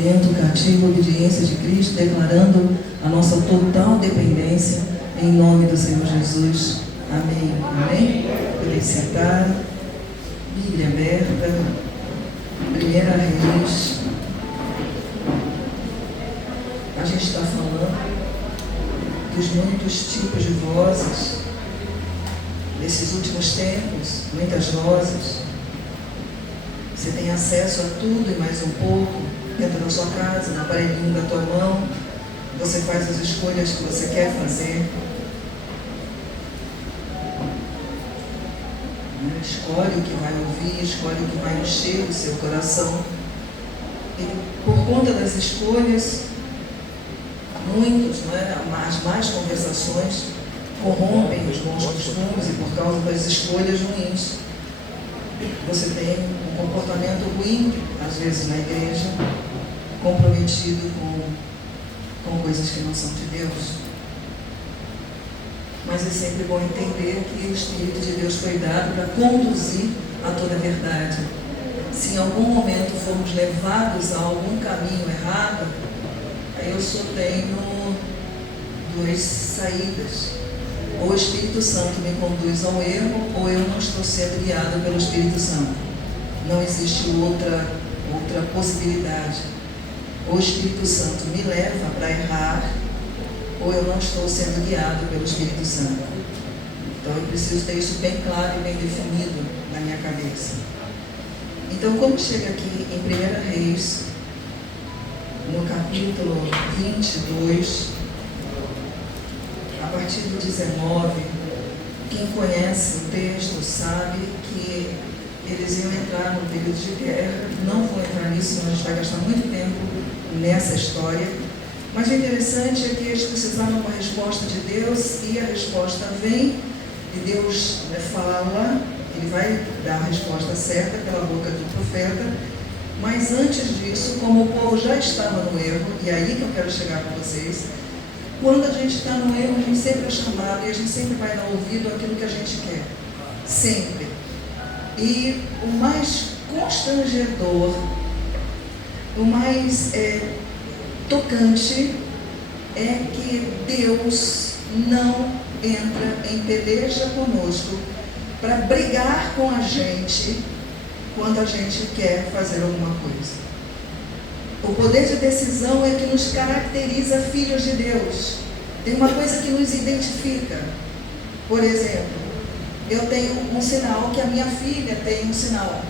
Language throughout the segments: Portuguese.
pensamento cativo à obediência de Cristo, declarando a nossa total dependência em nome do Senhor Jesus. Amém. Amém? Podem sentar. Bíblia aberta. 1 Reis. A gente está falando dos muitos tipos de vozes nesses últimos tempos, muitas vozes. Você tem acesso a tudo e mais um pouco dentro da sua casa, no aparelhinho da tua mão. Você faz as escolhas que você quer fazer. Escolhe o que vai ouvir, escolhe o que vai encher o seu coração. E por conta das escolhas, muitos, não é? As más conversações corrompem os bons costumes e por causa das escolhas ruins. Você tem um comportamento ruim, às vezes na igreja, comprometido com coisas que não são de Deus. Mas é sempre bom entender que o Espírito de Deus foi dado para conduzir a toda a verdade. Se em algum momento formos levados a algum caminho errado, aí eu só tenho duas saídas. Ou o Espírito Santo me conduz ao erro, ou eu não estou sendo guiado pelo Espírito Santo. Não existe outra possibilidade. Ou o Espírito Santo me leva para errar, ou eu não estou sendo guiado pelo Espírito Santo. Então eu preciso ter isso bem claro e bem definido na minha cabeça. Então, quando chega aqui em 1 Reis, no capítulo 22, a partir do 19, quem conhece o texto sabe que eles iam entrar num período de guerra. Não vou entrar nisso, senão a gente vai gastar muito tempo nessa história. Mas o interessante é que eles precisavam de uma resposta de Deus, e a resposta vem, e Deus fala, Ele vai dar a resposta certa pela boca do profeta. Mas antes disso, como o povo já estava no erro, e é aí que eu quero chegar com vocês, quando a gente está no erro, a gente sempre é chamado, e a gente sempre vai dar ouvido àquilo que a gente quer. Sempre. E o mais constrangedor, o mais tocante, é que Deus não entra em peleja conosco para brigar com a gente quando a gente quer fazer alguma coisa. O poder de decisão é que nos caracteriza filhos de Deus. Tem uma coisa que nos identifica. Por exemplo, eu tenho um sinal, que a minha filha tem um sinal.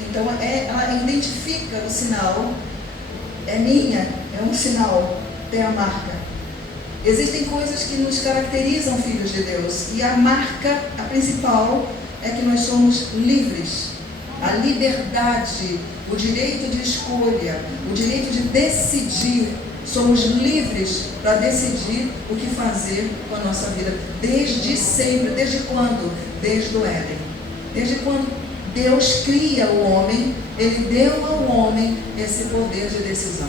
Então ela identifica o sinal. É minha, é um sinal, tem a marca. Existem coisas que nos caracterizam filhos de Deus. E a marca, a principal, é que nós somos livres. A liberdade, o direito de escolha, o direito de decidir. Somos livres para decidir o que fazer com a nossa vida. Desde sempre. Desde quando? Desde o Éden. Desde quando Deus cria o homem, Ele deu ao homem esse poder de decisão.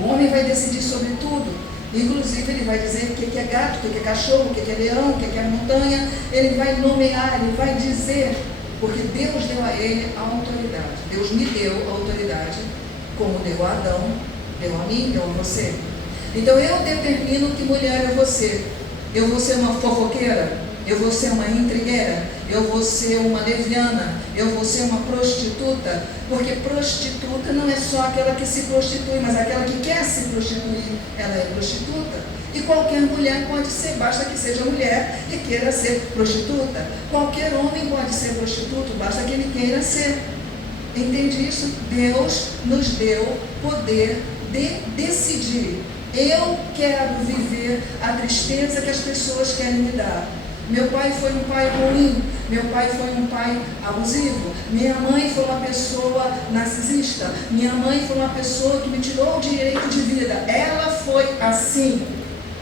O homem vai decidir sobre tudo. Inclusive ele vai dizer o que é gato, o que é cachorro, o que é leão, o que é montanha. Ele vai nomear, ele vai dizer, porque Deus deu a ele a autoridade. Deus me deu a autoridade, como deu a Adão, deu a mim, deu a você. Então eu determino que mulher é você. Eu vou ser uma fofoqueira, eu vou ser uma intrigueira, eu vou ser uma leviana, eu vou ser uma prostituta, porque prostituta não é só aquela que se prostitui, mas aquela que quer se prostituir, ela é prostituta. E qualquer mulher pode ser, basta que seja mulher e queira ser prostituta. Qualquer homem pode ser prostituto, basta que ele queira ser. Entende isso? Deus nos deu poder de decidir. Eu quero viver a tristeza que as pessoas querem me dar. Meu pai foi um pai ruim, meu pai foi um pai abusivo, minha mãe foi uma pessoa narcisista, minha mãe foi uma pessoa que me tirou o direito de vida. Ela foi assim.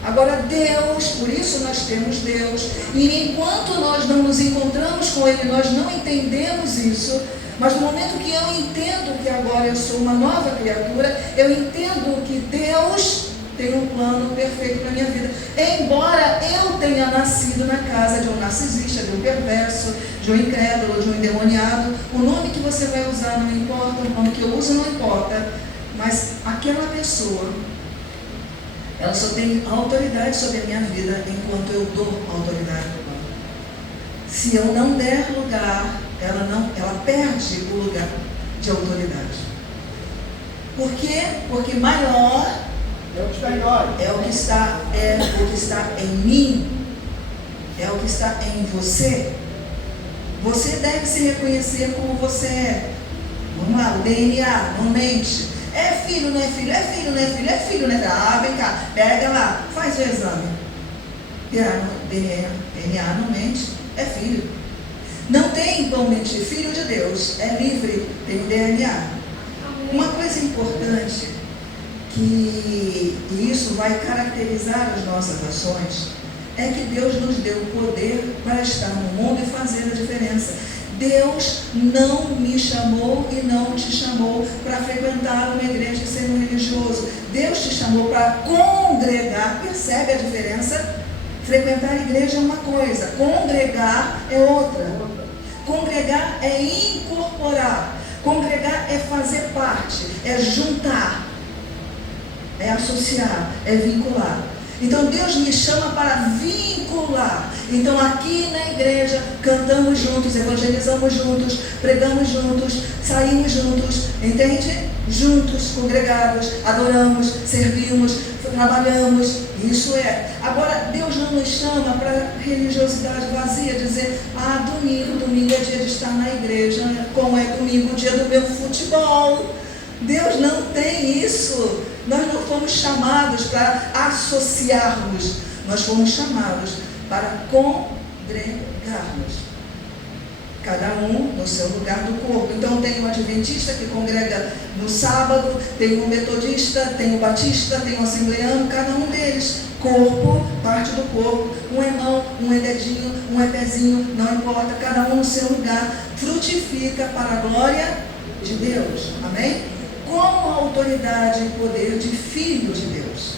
Agora Deus, por isso nós temos Deus, e enquanto nós não nos encontramos com Ele, nós não entendemos isso. Mas no momento que eu entendo que agora eu sou uma nova criatura, eu entendo que Deus tem um plano perfeito na minha vida. Embora eu tenha nascido na casa de um narcisista, de um perverso, de um incrédulo, de um endemoniado, o nome que você vai usar não importa, o nome que eu uso não importa. Mas aquela pessoa, ela só tem autoridade sobre a minha vida enquanto eu dou autoridade. Se eu não der lugar, ela perde o lugar de autoridade. Por quê? Porque maior é o que está em nós. É o que está em mim. É o que está em você. Você deve se reconhecer como você é. Vamos lá, o DNA, não mente. É filho, não é filho? É filho, não é filho? É filho, não é filho? Ah, vem cá, pega lá, faz o exame. DNA não mente, é filho. Não tem como mentir, filho de Deus, é livre, tem o DNA. Uma coisa importante, que isso vai caracterizar as nossas ações, é que Deus nos deu o poder para estar no mundo e fazer a diferença. Deus não me chamou e não te chamou para frequentar uma igreja e ser um religioso. Deus te chamou para congregar. Percebe a diferença? Frequentar a igreja é uma coisa, congregar é outra. Congregar é incorporar. Congregar é fazer parte, é juntar, é associar, é vincular. Então Deus me chama para vincular. Então aqui na igreja cantamos juntos, evangelizamos juntos, pregamos juntos, saímos juntos, entende? Juntos, congregados, adoramos, servimos, trabalhamos. Isso é. Agora Deus não nos chama para religiosidade vazia, dizer, domingo é dia de estar na igreja, como é domingo, dia do meu futebol. Deus não tem isso. Nós não fomos chamados para associarmos, nós fomos chamados para congregarmos. Cada um no seu lugar do corpo. Então tem um adventista que congrega no sábado, tem um metodista, tem um batista, tem um assembleano, cada um deles. Corpo, parte do corpo. Um é mão, um é dedinho, um é pezinho, não importa, cada um no seu lugar. Frutifica para a glória de Deus. Amém? Com a autoridade e poder de filho de Deus,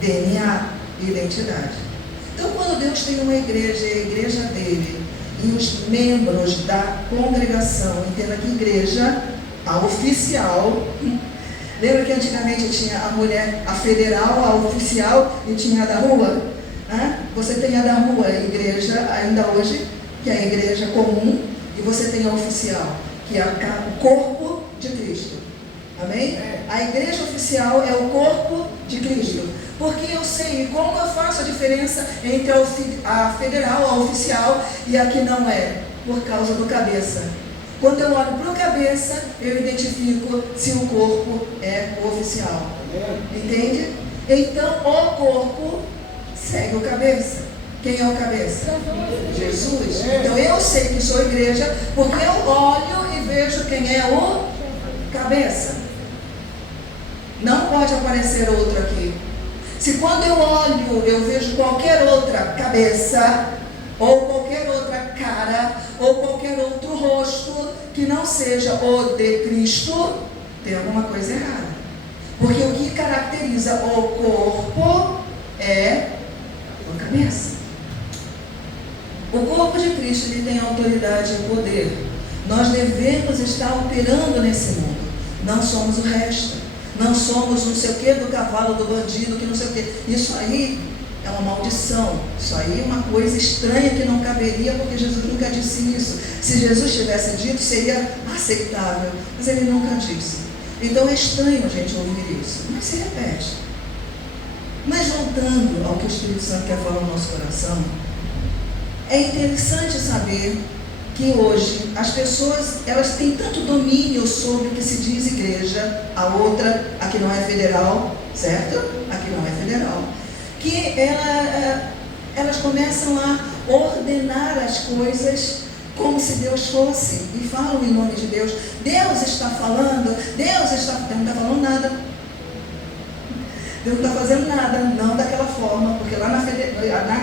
DNA, identidade. Então quando Deus tem uma igreja, é a igreja dele, e os membros da congregação, entenda que igreja, a oficial, lembra que antigamente tinha a mulher, a federal, a oficial, e tinha a da rua? Você tem a da rua, a igreja, ainda hoje, que é a igreja comum, e você tem a oficial, que é o corpo de Cristo. Amém? A igreja oficial é o corpo de Cristo. Porque eu sei como eu faço a diferença entre a federal, a oficial e a que não é, por causa do cabeça. Quando eu olho para o cabeça, eu identifico se o corpo é o oficial. Entende? Então o corpo segue o cabeça. Quem é o cabeça? Jesus. Então eu sei que sou igreja porque eu olho e vejo quem é o cabeça. Não pode aparecer outro aqui. Se quando eu olho, eu vejo qualquer outra cabeça, ou qualquer outra cara, ou qualquer outro rosto, que não seja o de Cristo, tem alguma coisa errada. Porque o que caracteriza o corpo é a cabeça. O corpo de Cristo, ele tem autoridade e poder. Nós devemos estar operando nesse mundo. Não somos o resto. Não somos não sei o que do cavalo, do bandido, que não sei o que. Isso aí é uma maldição. Isso aí é uma coisa estranha que não caberia, porque Jesus nunca disse isso. Se Jesus tivesse dito, seria aceitável. Mas ele nunca disse. Então é estranho a gente ouvir isso. Mas se repete. Mas voltando ao que o Espírito Santo quer falar no nosso coração, é interessante saber que hoje as pessoas, elas têm tanto domínio sobre o que se diz igreja, a outra, a que não é federal, certo? A que não é federal, que elas começam a ordenar as coisas como se Deus fosse, e falam em nome de Deus. Deus está falando, Deus não está falando nada. Deus não está fazendo nada, não daquela forma, porque lá na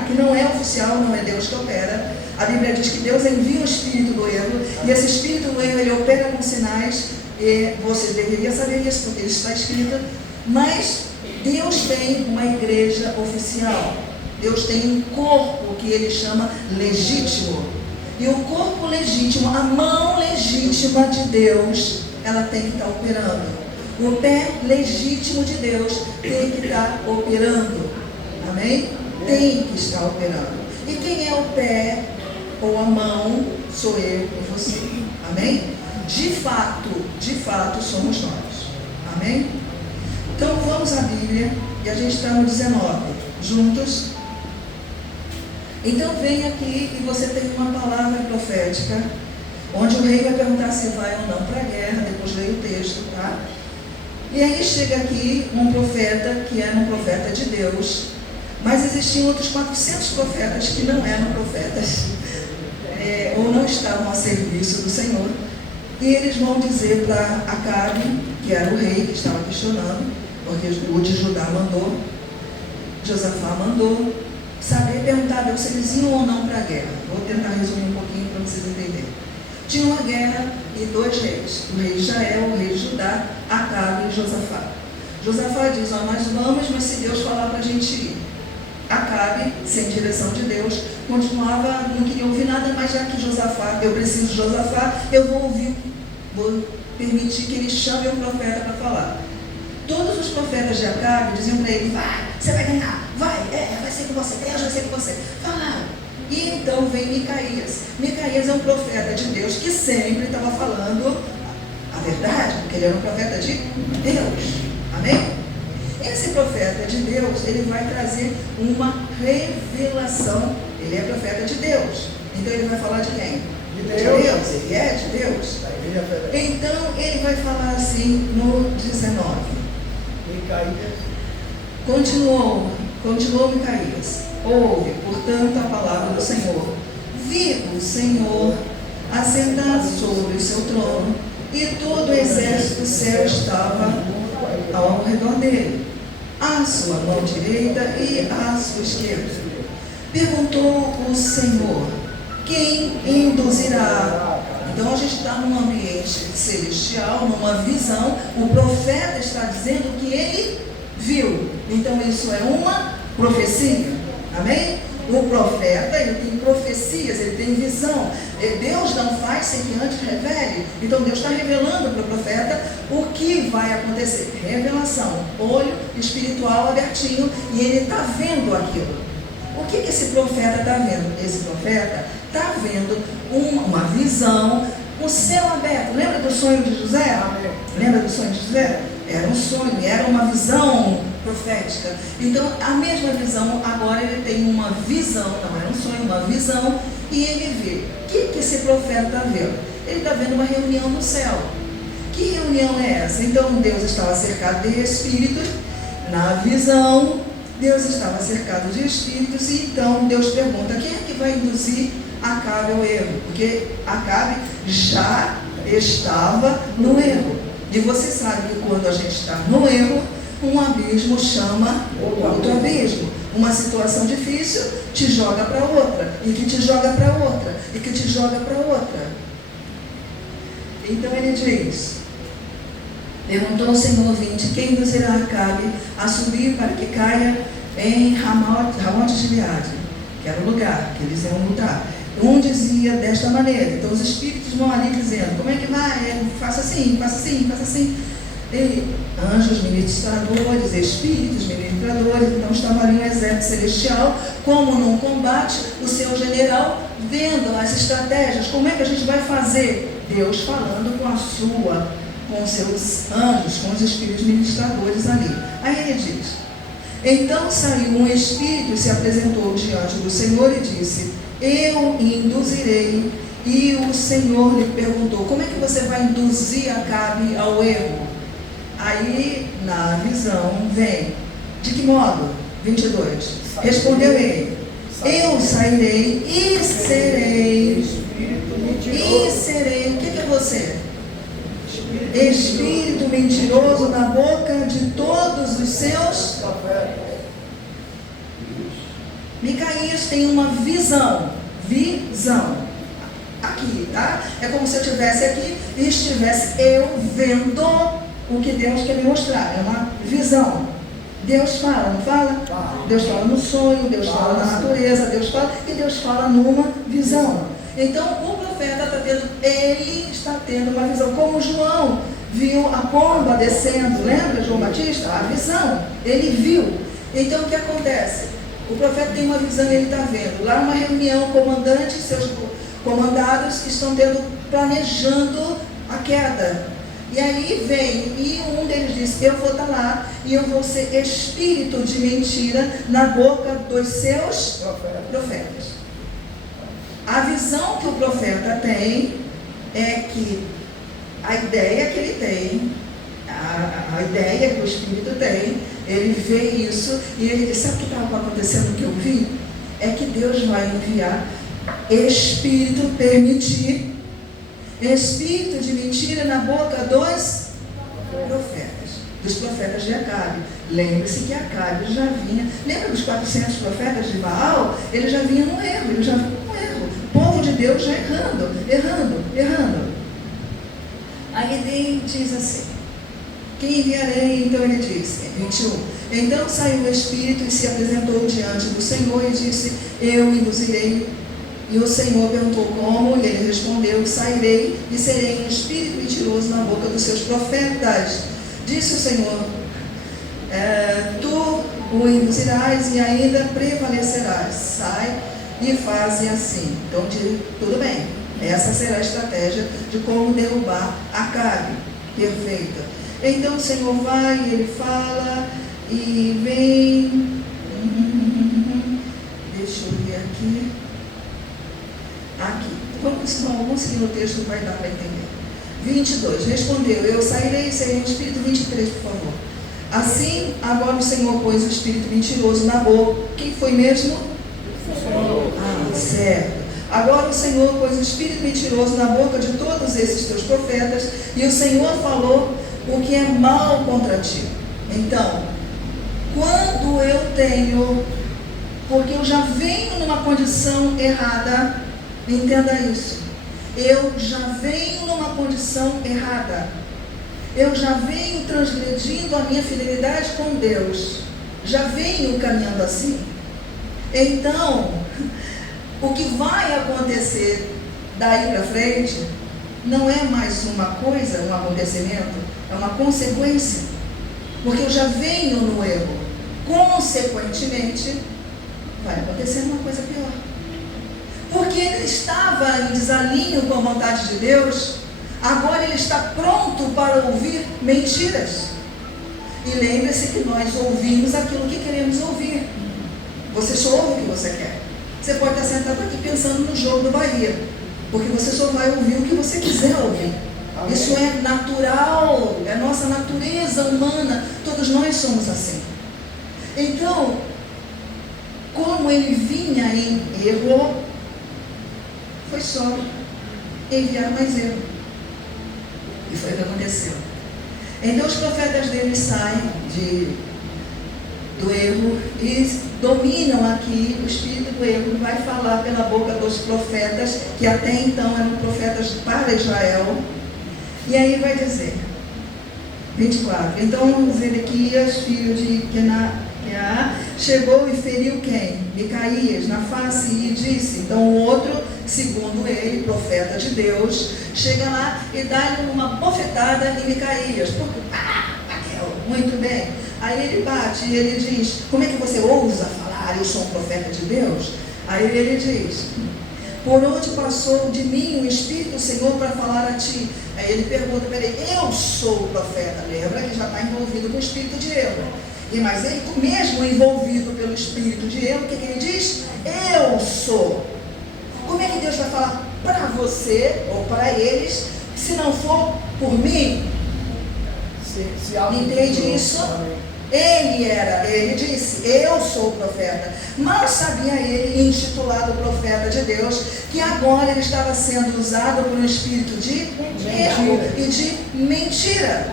que não é oficial, não é Deus que opera. A Bíblia diz que Deus envia o espírito do erro, e esse espírito do erro, ele opera com sinais, e você deveria saber isso, porque isso está escrito. Mas Deus tem uma igreja oficial. Deus tem um corpo que ele chama legítimo. E o corpo legítimo, a mão legítima de Deus, ela tem que estar operando. O pé legítimo de Deus tem que estar operando. Amém? Tem que estar operando. E quem é o pé ou a mão? Sou eu e você. Amém? De fato somos nós. Amém? Então vamos à Bíblia e a gente está no 19. Juntos? Então vem aqui e você tem uma palavra profética, onde o rei vai perguntar se vai ou não para a guerra, depois leia o texto, tá? E aí chega aqui um profeta, que era um profeta de Deus, mas existiam outros 400 profetas que não eram profetas, ou não estavam a serviço do Senhor, e eles vão dizer para Acabe, que era o rei que estava questionando, porque o de Judá mandou, Josafá mandou, saber perguntar a Deus se eles iam ou não para a guerra. Vou tentar resumir um pouquinho para vocês entenderem. Tinha uma guerra e 2 reis, o rei Israel, o rei de Judá, Acabe e Josafá. Josafá diz, nós vamos, mas se Deus falar para a gente ir. Acabe, sem direção de Deus, continuava, não queria ouvir nada, mas já que Josafá, eu preciso de Josafá, eu vou ouvir, vou permitir que ele chame o profeta para falar. Todos os profetas de Acabe diziam para ele, vai, você vai ganhar, vai ser com você, Deus vai ser com você. Falaram. E então vem Micaías. Micaías é um profeta de Deus que sempre estava falando a verdade, porque ele era um profeta de Deus. Amém? Esse profeta de Deus, ele vai trazer uma revelação. Ele é profeta de Deus. Então ele vai falar de quem? De Deus. Ele é de Deus. Então ele vai falar assim no 19. Continuou Micaías. Ouve, portanto, a palavra do Senhor. Viva o Senhor assentado sobre o seu trono, e todo o exército do céu estava ao redor dele, à sua mão direita e à sua esquerda. Perguntou o Senhor, quem induzirá? Então a gente está num ambiente celestial, numa visão. O profeta está dizendo o que ele viu. Então isso é uma profecia. Amém? O profeta, ele tem profecias, ele tem visão. Deus não faz sem que antes revele. Então Deus está revelando para o profeta o que vai acontecer. Revelação, olho espiritual abertinho, e ele está vendo aquilo. O que esse profeta está vendo? Esse profeta está vendo uma visão, o céu aberto. Lembra do sonho de José? Lembra do sonho de José? Era um sonho, era uma visão profética. Então, a mesma visão, agora ele tem uma visão, não é um sonho, uma visão, e ele vê. O que esse profeta está vendo? Ele está vendo uma reunião no céu. Que reunião é essa? Então, Deus estava cercado de espíritos. Na visão, Deus estava cercado de espíritos, e então Deus pergunta, quem é que vai induzir Acabe ao erro? Porque Acabe já estava no erro. E você sabe que quando a gente está no erro, um abismo chama outro abismo. Uma situação difícil te joga para outra, e que te joga para outra, e que te joga para outra. Então ele diz, perguntou o Senhor 20, quem induzirá Acabe a subir para que caia em Ramote de Gileade, que era o lugar que eles iam lutar. Um dizia desta maneira. Então os espíritos vão ali dizendo, como é que vai? Faça assim, faça assim, faça assim. E anjos ministradores, espíritos ministradores. Então estava ali um exército celestial, como num combate, o seu general vendo as estratégias, como é que a gente vai fazer? Deus falando com os seus anjos, com os espíritos ministradores ali. Aí ele diz, então saiu um espírito e se apresentou diante do Senhor e disse, eu induzirei. E o Senhor lhe perguntou, como é que você vai induzir Acabe ao erro? Aí na visão vem, de que modo? 22, respondeu ele, eu sairei e serei, o que é você? Espírito mentiroso na boca de todos os seus. Micaías tem uma visão, aqui, tá? É como se eu estivesse aqui e estivesse eu vendo o que Deus quer me mostrar, é uma visão. Deus fala, não fala? Deus fala no sonho, Deus fala na natureza, Deus fala, e Deus fala numa visão. Então o profeta está tendo uma visão, como João viu a pomba descendo, lembra João Batista? A visão, ele viu. Então o que acontece? O profeta tem uma visão e ele está vendo. Lá uma reunião, o comandante e seus comandados estão planejando a queda. E aí vem, e um deles diz, eu vou estar lá e eu vou ser espírito de mentira na boca dos seus profetas. A visão que o profeta tem é que a ideia que ele tem, a ideia que o espírito tem, ele vê isso e ele diz, sabe o que estava acontecendo que eu vi? É que Deus vai enviar espírito permitir, espírito de mentira na boca dos profetas de Acabe. Lembre-se que Acabe já vinha, lembra dos 400 profetas de Baal? Ele já vinha no erro, o povo de Deus já errando. Aí ele diz assim, quem enviarei? Então ele disse, 21, então saiu o Espírito e se apresentou diante do Senhor e disse, eu induzirei. E o Senhor perguntou como, e ele respondeu, sairei e serei um espírito mentiroso na boca dos seus profetas. Disse o Senhor, tu o induzirás e ainda prevalecerás. Sai e faze assim. Então, tudo bem, essa será a estratégia de como derrubar Acabe. Perfeita. Então o Senhor vai, ele fala e vem. Deixa eu ver aqui. Vamos seguir no texto, vai dar para entender. 22, respondeu, eu sairei e serei um espírito. 23, por favor. Assim, agora o Senhor pôs o espírito mentiroso na boca. Quem foi mesmo? O Senhor. Certo. Agora o Senhor pôs o espírito mentiroso na boca de todos esses teus profetas, e o Senhor falou o que é mal contra ti. Então, quando eu tenho, porque eu já venho numa condição errada, entenda isso, eu já venho numa condição errada, eu já venho transgredindo a minha fidelidade com Deus, já venho caminhando assim. Então, o que vai acontecer daí para frente não é mais uma coisa, um acontecimento, é uma consequência, porque eu já venho no erro. Consequentemente, vai acontecer uma coisa pior, porque ele estava em desalinho com a vontade de Deus, agora ele está pronto para ouvir mentiras. E lembre-se que nós ouvimos aquilo que queremos ouvir. Você só ouve o que você quer. Você pode estar sentado aqui pensando no jogo do Bahia, porque você só vai ouvir o que você quiser ouvir. Amém. Isso é natural, é nossa natureza humana, todos nós somos assim. Então, como ele vinha em erro, foi só enviar mais erro. E foi o que aconteceu. Então os profetas dele saem do erro e dominam aqui o espírito do erro, vai falar pela boca dos profetas, que até então eram profetas para Israel. E aí vai dizer, 24, então Zedequias, filho de Kenaá, chegou e feriu quem? Micaías, na face, e disse, então o outro, segundo ele, profeta de Deus, chega lá e dá-lhe uma bofetada em Micaías, porque, muito bem. Aí ele bate e ele diz, como é que você ousa falar, eu sou um profeta de Deus? Aí ele diz, por onde passou de mim o Espírito do Senhor para falar a ti? Aí ele pergunta, peraí, eu sou o profeta, lembra? Ele já está envolvido com o espírito de erro. Mas ele, mesmo envolvido pelo espírito de erro, o que ele diz? Eu sou. Como é que Deus vai falar para você, ou para eles, se não for por mim? Entende isso? Ele disse, eu sou o profeta. Mal sabia ele, intitulado profeta de Deus, que agora ele estava sendo usado por um espírito de erro e de mentira.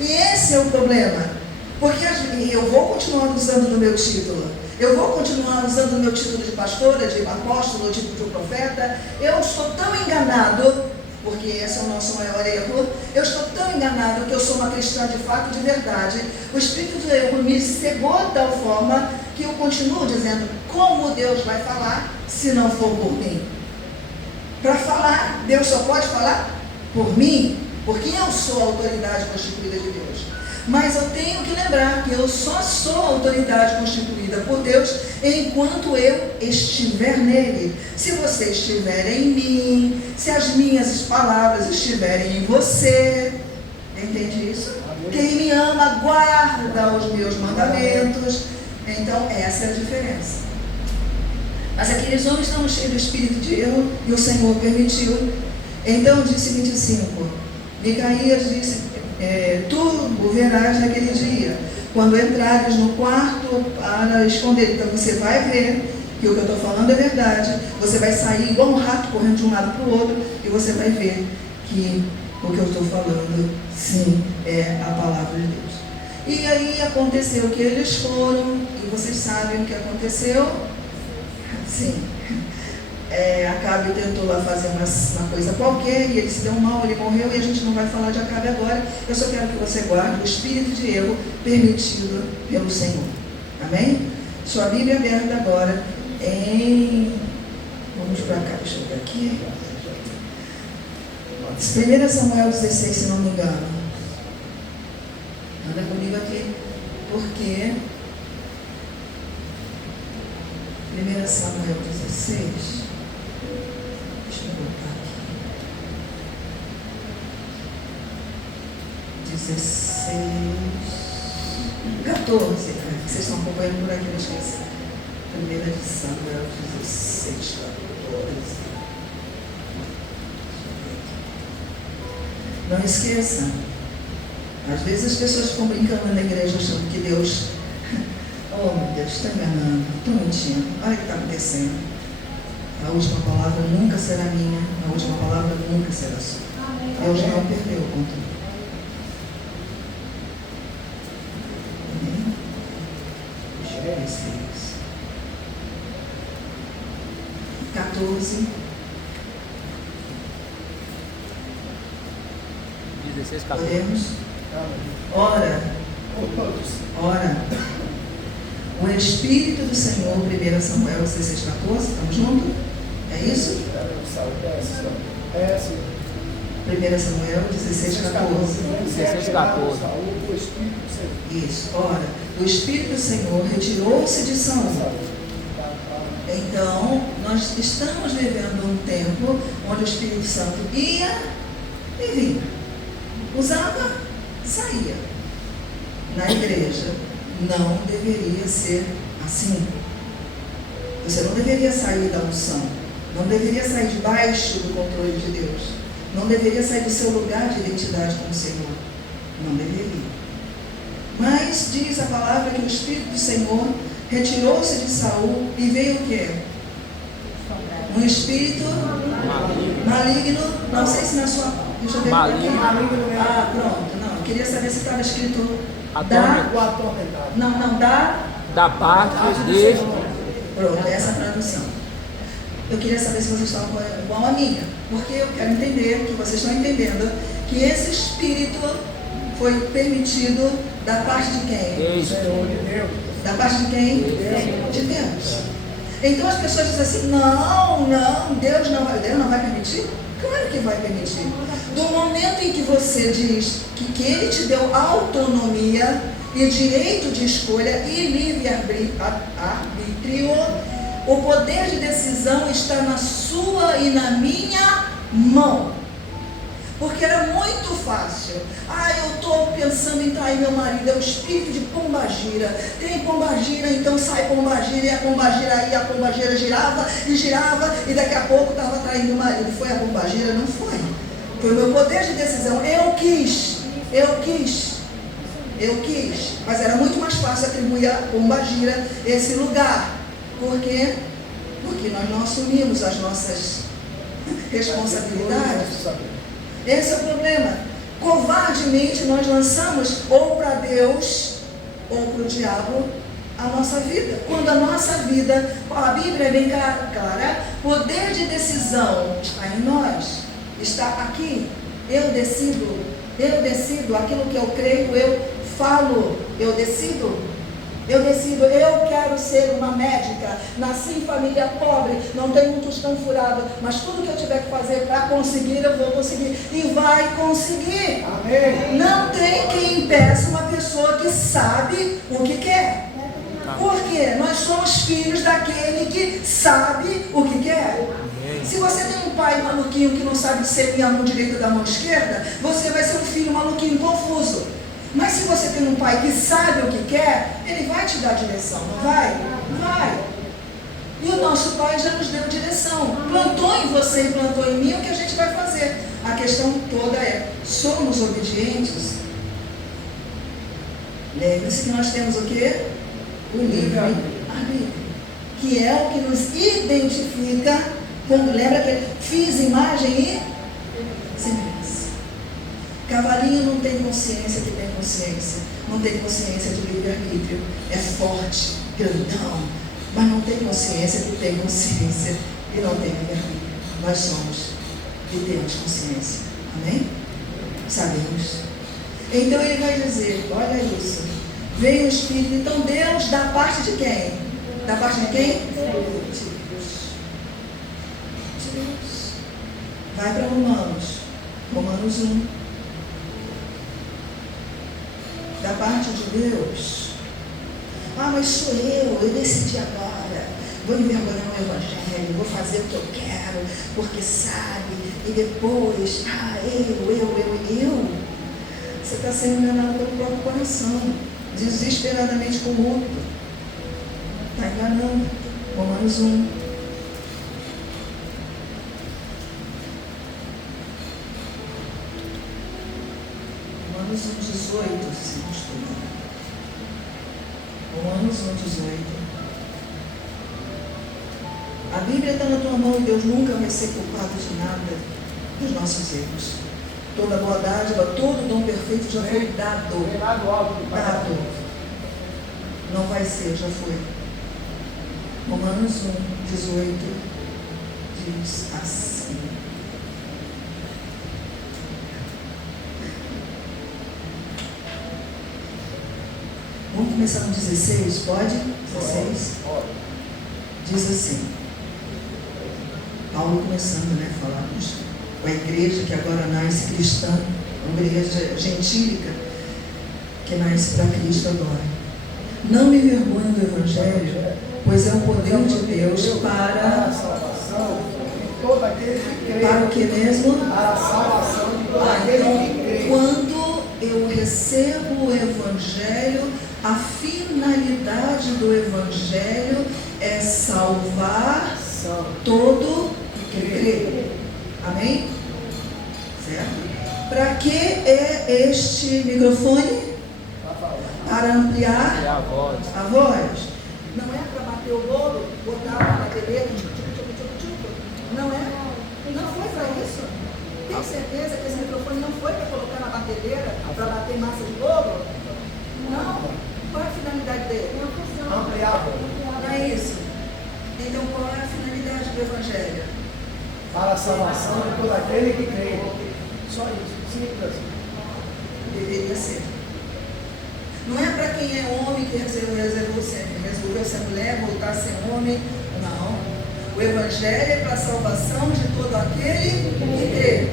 E esse é o problema. Porque eu vou continuar usando no meu título. Eu vou continuar usando o meu título de pastora, de apóstolo, de profeta. Eu estou tão enganado, porque esse é o nosso maior erro. Eu estou tão enganado que eu sou uma cristã de fato, de verdade. O espírito do erro me cegou de tal forma que eu continuo dizendo, como Deus vai falar se não for por mim? Para falar, Deus só pode falar por mim. porque eu sou a autoridade constituída de Deus. Mas eu tenho que lembrar que eu só sou a autoridade constituída por Deus enquanto eu estiver nele. Se você estiver em mim, se as minhas palavras estiverem em você, entende isso? Quem me ama guarda os meus mandamentos. Então essa é a diferença. Mas aqueles homens estavam cheios do espírito de erro e o Senhor permitiu. Então disse 25, Micaías disse, tu o verás naquele dia, quando entrares no quarto para esconder. Então você vai ver que o que eu estou falando é verdade. Você vai sair igual um rato correndo de um lado para o outro e você vai ver que o que eu estou falando, sim, é a palavra de Deus. E aí aconteceu que eles foram, e vocês sabem o que aconteceu? Sim. Acabe tentou lá fazer uma coisa qualquer, e ele se deu mal, ele morreu, e a gente não vai falar de Acabe agora. Eu só quero que você guarde o espírito de erro permitido pelo Senhor. Amém? Sua Bíblia aberta agora em... Vamos para cá, deixa eu ver aqui. 1 Samuel 16, se não me engano. Anda comigo aqui, porque 1 Samuel 16, deixa eu voltar aqui, 14, vocês estão acompanhando por aqui, não esqueça. 1 Samuel 16, 14. Não esqueça, às vezes as pessoas ficam brincando na igreja achando que Deus, oh meu Deus, está enganando, estou mentindo, olha o que está acontecendo. A última palavra nunca será minha, a última palavra nunca será sua. Deus não perdeu o controle. Amém? Deixa eu ver se é isso. 14. 16, 14. Podemos? Ora, o Espírito do Senhor, 1 Samuel 16, 14, estamos juntos? É isso? 1 Samuel 16, 14. 16, 14. Isso, ora, o Espírito do Senhor retirou-se de Saul. Então, nós estamos vivendo um tempo onde o Espírito Santo ia e vinha. Usava, saía. Na igreja não deveria ser assim. Você não deveria sair da unção, não deveria sair debaixo do controle de Deus, não deveria sair do seu lugar de identidade com o Senhor, não deveria. Mas diz a palavra que o Espírito do Senhor retirou-se de Saul e veio o quê? Um espírito maligno, não sei se na sua... Deixa eu ver aqui. Ah, pronto, não, eu queria saber se estava escrito da parte de... Pronto, essa é a tradução. Eu queria saber se vocês estavam igual a minha, porque eu quero entender, que vocês estão entendendo, que esse espírito foi permitido da parte de quem? Da parte de quem? De Deus. Então as pessoas dizem assim, não, Deus não vai permitir? Claro que vai permitir. Do momento em que você diz que Ele te deu autonomia e direito de escolha e livre-arbítrio, o poder de decisão está na sua e na minha mão. Porque era muito fácil. Eu estou pensando em trair meu marido, é o espírito de pombagira. Tem pombagira, então sai pombagira, e a pombagira ia, a pombagira girava, e daqui a pouco estava traindo o marido. Foi a pombagira? Não foi. Foi o meu poder de decisão. Eu quis. Mas era muito mais fácil atribuir a pombagira esse lugar. Por quê? Porque nós não assumimos as nossas responsabilidades. Esse é o problema. Covardemente nós lançamos ou para Deus ou para o diabo a nossa vida. Quando a nossa vida, a Bíblia é bem clara, poder de decisão está em nós, está aqui. Eu decido aquilo que eu creio, eu falo, eu decido. Eu decido, eu quero ser uma médica, nasci em família pobre, não tenho um tostão furado, mas tudo que eu tiver que fazer para conseguir, eu vou conseguir. E vai conseguir. Amém. Não tem quem impeça uma pessoa que sabe o que quer. Por quê? Nós somos filhos daquele que sabe o que quer. Se você tem um pai maluquinho que não sabe discernir a mão direita da mão esquerda, você vai ser um filho maluquinho confuso. Mas se você tem um pai que sabe o que quer, ele vai te dar direção, não vai? Vai. E o nosso pai já nos deu direção. Plantou em você e plantou em mim o que a gente vai fazer. A questão toda é, somos obedientes? Lembre-se que nós temos o quê? O livre-arbítrio, que é o que nos identifica, quando lembra que fiz imagem e semelhança. Cavalinho não tem consciência que tem consciência, não tem consciência de livre-arbítrio, é forte, grandão, mas não tem consciência que tem consciência e não tem livre-arbítrio. Nós somos e temos consciência, amém? Sabemos. Então ele vai dizer, olha isso, veio o Espírito, então Deus da parte de quem? Da parte de quem? De Deus. Vai para Romanos 1. Da parte de Deus. Ah, mas sou eu decidi agora, vou envergonhar o Evangelho, vou fazer o que eu quero, porque sabe, e depois, eu. Você está sendo enganado pelo próprio coração, desesperadamente corrupto. Está enganando. Romanos 1. Romanos 1,18, se não estou enganado. Romanos 1,18. A Bíblia está na tua mão e Deus nunca vai ser culpado de nada dos nossos erros. Toda boa dádiva, todo dom perfeito já foi dado. Dado. Não vai ser, já foi. Romanos 1,18 diz assim. Vamos começar no 16, pode? 16? Diz assim. Paulo começando, falamos com a igreja que agora nasce cristã, uma igreja gentílica que nasce para Cristo agora. Não me envergonho do Evangelho, pois é o poder de Deus para a salvação de todo aquele que crê. Para o que mesmo? Para a salvação de todo aquele que crê. Quando eu recebo o Evangelho, a finalidade do Evangelho é salvar todo que crê. Amém? Certo? Para que é este microfone? Para ampliar a voz. A voz. Não é para bater o bolo, botar na batedeira, não é? Não foi para isso. Tem certeza que esse microfone não foi para colocar na batedeira, para bater massa de bolo? Não. Qual é a finalidade dele? Ampliar. Não é isso. Então qual é a finalidade do Evangelho? Para a salvação de todo aquele que crê. Só isso. Simples. Deveria ser. Não é para quem é homem que resolveu ser mulher, voltar a ser homem. Não. O Evangelho é para a salvação de todo aquele que crê.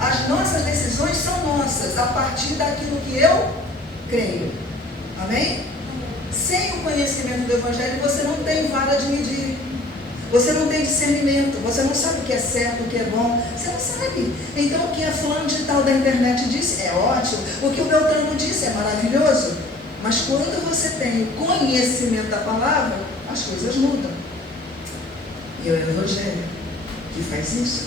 As nossas decisões são nossas, a partir daquilo que eu creio. Amém? Sem o conhecimento do Evangelho, você não tem vara de medir. Você não tem discernimento. Você não sabe o que é certo, o que é bom. Você não sabe. Então, o que a fulano de tal da internet disse é ótimo. O que o Beltrano disse é maravilhoso. Mas quando você tem o conhecimento da palavra, as coisas mudam. E é o Evangelho que faz isso.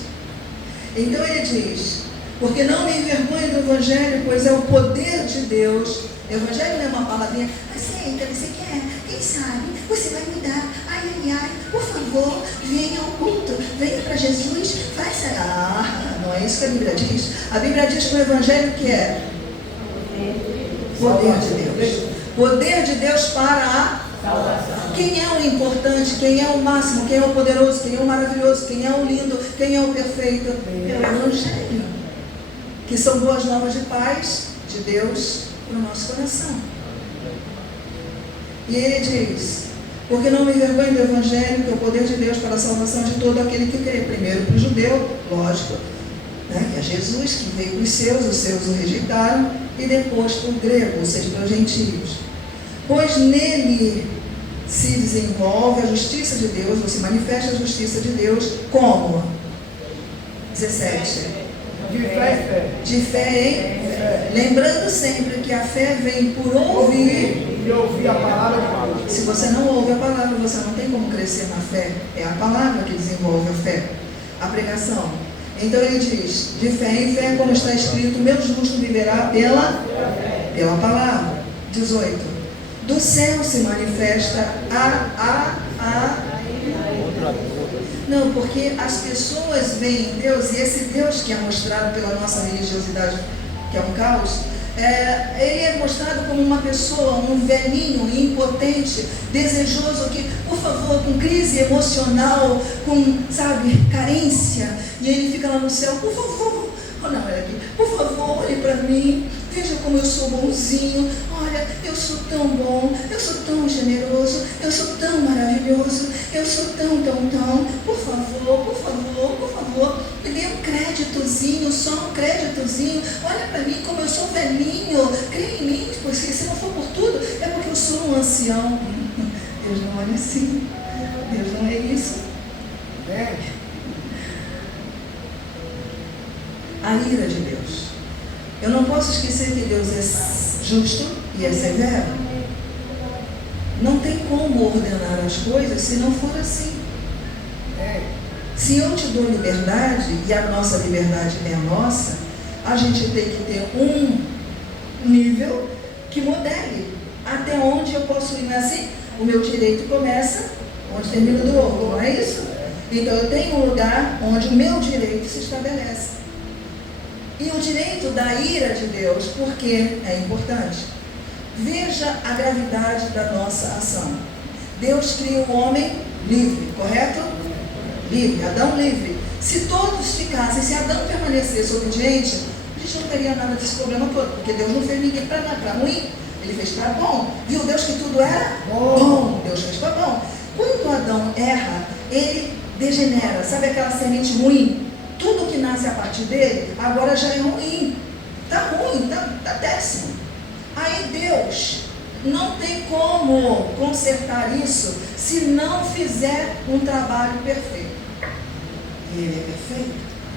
Então, ele diz, porque não me envergonho do Evangelho, pois é o poder de Deus. O Evangelho não é uma palavrinha, aceita, você quer, quem sabe, você vai mudar, ai, por favor, venha ao culto, venha para Jesus, faça. Não é isso que a Bíblia diz. A Bíblia diz que o Evangelho que é poder de Deus. Poder de Deus para a salvação. Quem é o importante, quem é o máximo, quem é o poderoso, quem é o maravilhoso, quem é o lindo, quem é o perfeito? É o Evangelho. Que são boas novas de paz de Deus para o nosso coração. E ele diz: porque não me envergonho do Evangelho, que é o poder de Deus para a salvação de todo aquele que crê. Primeiro para o judeu, lógico, né, que é Jesus, que veio para os seus o rejeitaram, e depois para o grego, ou seja, para os gentios. Pois nele se desenvolve a justiça de Deus, ou se manifesta a justiça de Deus, como? 17. De fé. De fé em fé. Lembrando sempre que a fé vem por ouvir. E ouvir a palavra de Deus. Se você não ouve a palavra, você não tem como crescer na fé. É a palavra que desenvolve a fé. A pregação. Então ele diz: de fé em fé, como está escrito, meu justo viverá pela palavra. 18. Do céu se manifesta Não, porque as pessoas veem Deus, e esse Deus que é mostrado pela nossa religiosidade, que é um caos, ele é mostrado como uma pessoa, um velhinho impotente, desejoso, que, por favor, com crise emocional, com, sabe, carência, e ele fica lá no céu: por favor, olha aqui, por favor, olhe para mim, veja como eu sou bonzinho, olha, eu sou tão bom, eu sou tão generoso, eu sou tão maravilhoso, eu sou tão, por favor, me dê um créditozinho, só um créditozinho, olha para mim como eu sou velhinho, creia em mim, porque se não for por tudo, é porque eu sou um ancião. Deus não olha assim, Deus não é isso. A ira de Deus. Eu não posso esquecer que Deus é justo e é severo. Não tem como ordenar as coisas se não for assim. Se eu te dou liberdade, e a nossa liberdade é nossa, a gente tem que ter um nível que modele até onde eu posso ir. Não é assim? O meu direito começa onde termina do outro, não é isso? Então eu tenho um lugar onde o meu direito se estabelece. E o direito da ira de Deus, porque é importante. Veja a gravidade da nossa ação. Deus cria o homem livre, correto? Livre, Adão livre. Se todos ficassem, se Adão permanecesse obediente, a gente não teria nada desse problema todo, porque Deus não fez ninguém para ruim, ele fez para bom. Viu Deus que tudo era bom, Deus fez para bom. Quando Adão erra, ele degenera, sabe aquela semente ruim? Tudo que nasce a partir dele, agora já é ruim. Está ruim, está péssimo. Aí Deus não tem como consertar isso se não fizer um trabalho perfeito. E ele é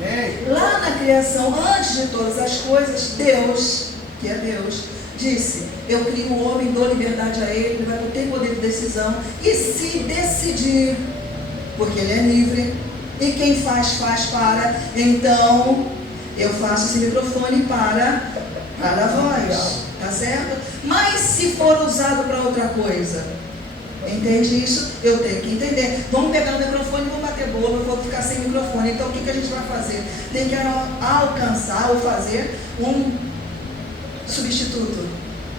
perfeito. Lá na criação, antes de todas as coisas, Deus, que é Deus, disse: eu crio o homem, dou liberdade a ele, ele vai ter poder de decisão. E se decidir, porque ele é livre, e quem faz para, então eu faço esse microfone para a voz, tá certo? Mas se for usado para outra coisa, entende isso? Eu tenho que entender. Vamos pegar o microfone e vamos bater bola, eu vou ficar sem microfone. Então o que a gente vai fazer? Tem que alcançar ou fazer um substituto,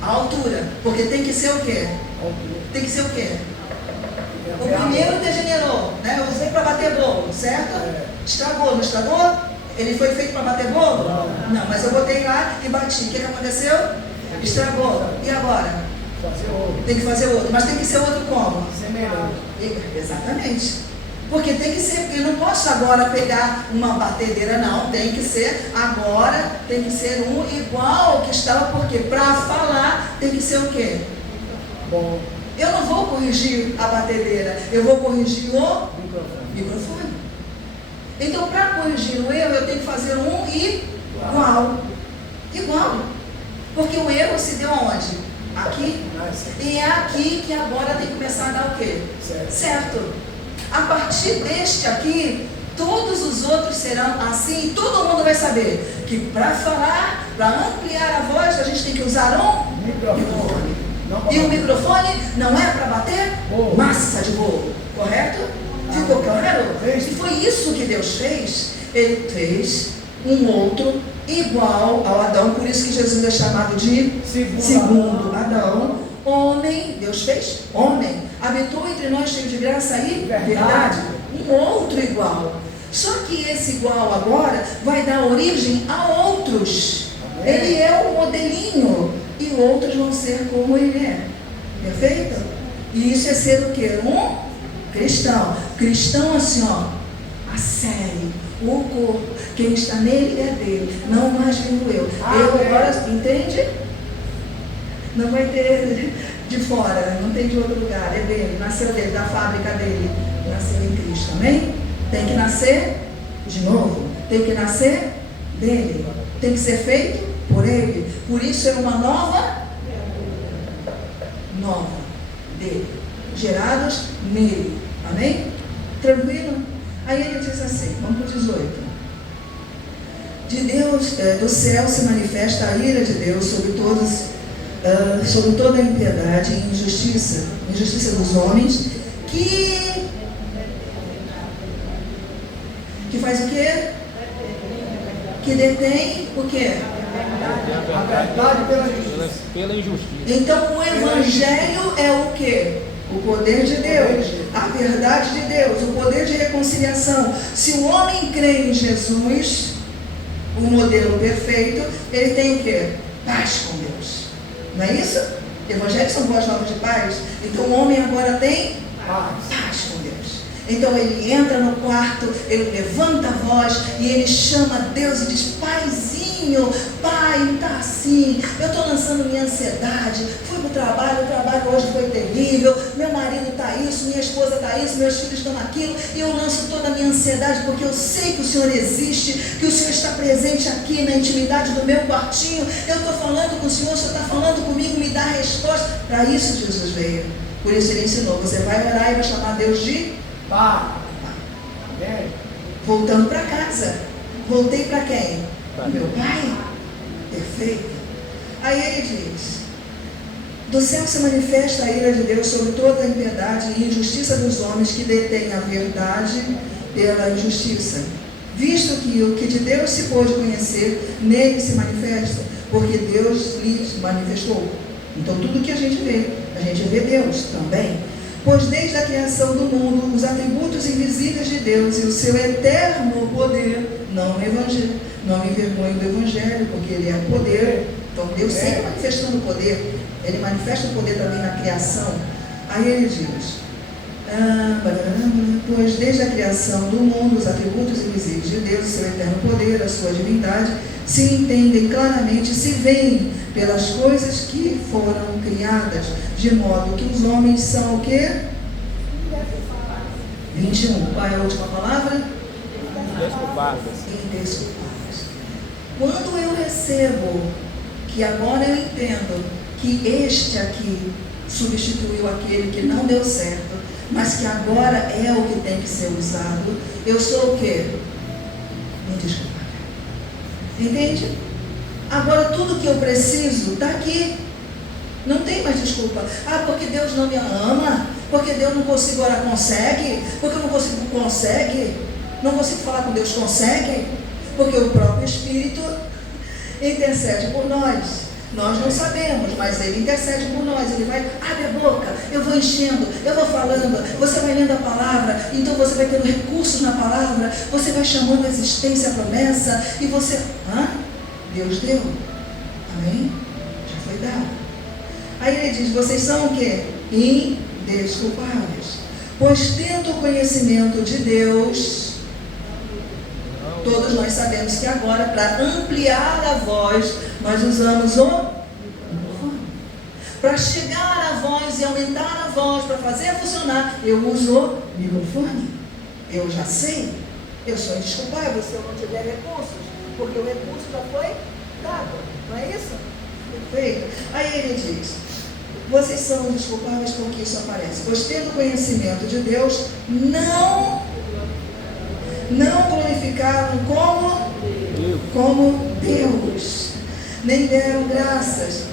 a altura, porque tem que ser o quê? Tem que ser o quê? O primeiro degenerou, né? Eu usei para bater bolo, certo? Estragou, não estragou? Ele foi feito para bater bolo? Não, mas eu botei lá e bati. O que aconteceu? Estragou. E agora? Tem que fazer outro. Mas tem que ser outro como? Semelhante. Exatamente. Porque tem que ser, porque eu não posso agora pegar uma batedeira, não. Tem que ser agora, tem que ser um igual ao que estava, porque para falar tem que ser o quê? Bom. Eu não vou corrigir a batedeira, eu vou corrigir o microfone. Então, para corrigir o erro, eu tenho que fazer um igual. Porque o erro se deu aonde? Aqui. E é aqui que agora tem que começar a dar o quê? Certo. A partir deste aqui, todos os outros serão assim, e todo mundo vai saber que para falar, para ampliar a voz, a gente tem que usar um microfone. E o microfone não é para bater massa de bolo, correto? Ficou claro? E foi isso que Deus fez. Ele fez um outro igual ao Adão, por isso que Jesus é chamado de segundo Adão. Homem, Deus fez homem, habitou entre nós cheio de graça e verdade. Um outro igual. Só que esse igual agora vai dar origem a outros. Ele é o modelinho. E outros vão ser como ele é. Perfeito? E isso é ser o quê? Um cristão. Cristão assim, ó, a sério, o corpo, quem está nele é dele, não mais vivo eu. Eu agora, entende? Não vai ter de fora, não tem de outro lugar, é dele, nasceu dele, da fábrica dele, nasceu em Cristo, amém? Tem que nascer de novo, tem que nascer dele, tem que ser feito por ele, por isso é uma nova dele, gerados nele, amém? Tranquilo? Aí ele diz assim, vamos para o 18. De Deus, do céu se manifesta a ira de Deus sobre toda a impiedade e injustiça dos homens, que faz o quê? Que detém o quê? A verdade pela injustiça. Então o Evangelho é o quê? O poder de Deus, a verdade de Deus, o poder de reconciliação. Se o homem crê em Jesus, o modelo perfeito, ele tem o quê? Paz com Deus. Não é isso? Evangelhos são boas novas de paz. Então o homem agora tem paz com Deus. Então ele entra no quarto, ele levanta a voz e ele chama Deus e diz: Paizinho, Pai, está assim, eu estou lançando minha ansiedade, fui para o trabalho hoje foi terrível, meu marido está isso, minha esposa está isso, meus filhos estão aquilo, e eu lanço toda a minha ansiedade porque eu sei que o Senhor existe, que o Senhor está presente aqui na intimidade do meu quartinho, eu estou falando com o Senhor está falando comigo, me dá a resposta. Para isso Jesus veio, por isso ele ensinou, você vai orar e vai chamar Deus de Pai. Voltando para casa, voltei para quem? Meu Pai. Perfeito. Aí ele diz: do céu se manifesta a ira de Deus sobre toda a impiedade e injustiça dos homens que detêm a verdade pela injustiça, visto que o que de Deus se pôde conhecer, nele se manifesta, porque Deus lhes manifestou. Então tudo que a gente vê Deus também. Pois desde a criação do mundo, os atributos invisíveis de Deus e o seu eterno poder, não me envergonho do Evangelho, porque ele é poder. Então Deus sempre manifestando o poder, ele manifesta o poder também na criação. Aí ele diz: pois desde a criação do mundo, os atributos invisíveis de Deus, o seu eterno poder, a sua divindade, se entendem claramente, se veem pelas coisas que foram criadas, de modo que os homens são o quê? 21. Qual é a última palavra? Indesculpáveis. Quando eu recebo, que agora eu entendo que este aqui substituiu aquele que não deu certo, mas que agora é o que tem que ser usado, eu sou o quê? Indesculpável. Entende? Agora tudo que eu preciso está aqui. Não tem mais desculpa. Porque Deus não me ama, porque Deus não consigo orar, consegue, porque eu não consigo falar com Deus, consegue, porque o próprio Espírito intercede por nós. Nós não sabemos, mas Ele intercede por nós. Ele vai, abre a boca, eu vou enchendo, eu vou falando, você vai lendo a palavra, então você vai tendo recursos na palavra, você vai chamando a existência, a promessa, e você, Deus deu, amém? Já foi dado. Aí ele diz, vocês são o quê? Indesculpáveis. Pois tendo o conhecimento de Deus, todos nós sabemos que agora, para ampliar a voz, nós usamos o microfone. Para chegar a voz e aumentar a voz, para fazer funcionar, eu uso o microfone. Eu já sei, eu sou indesculpável se eu não tiver recursos, porque o recurso já foi dado, não é isso? Perfeito. Aí ele diz, vocês são indesculpáveis porque isso aparece, pois tendo conhecimento de Deus, não glorificaram como Deus, nem deram graças,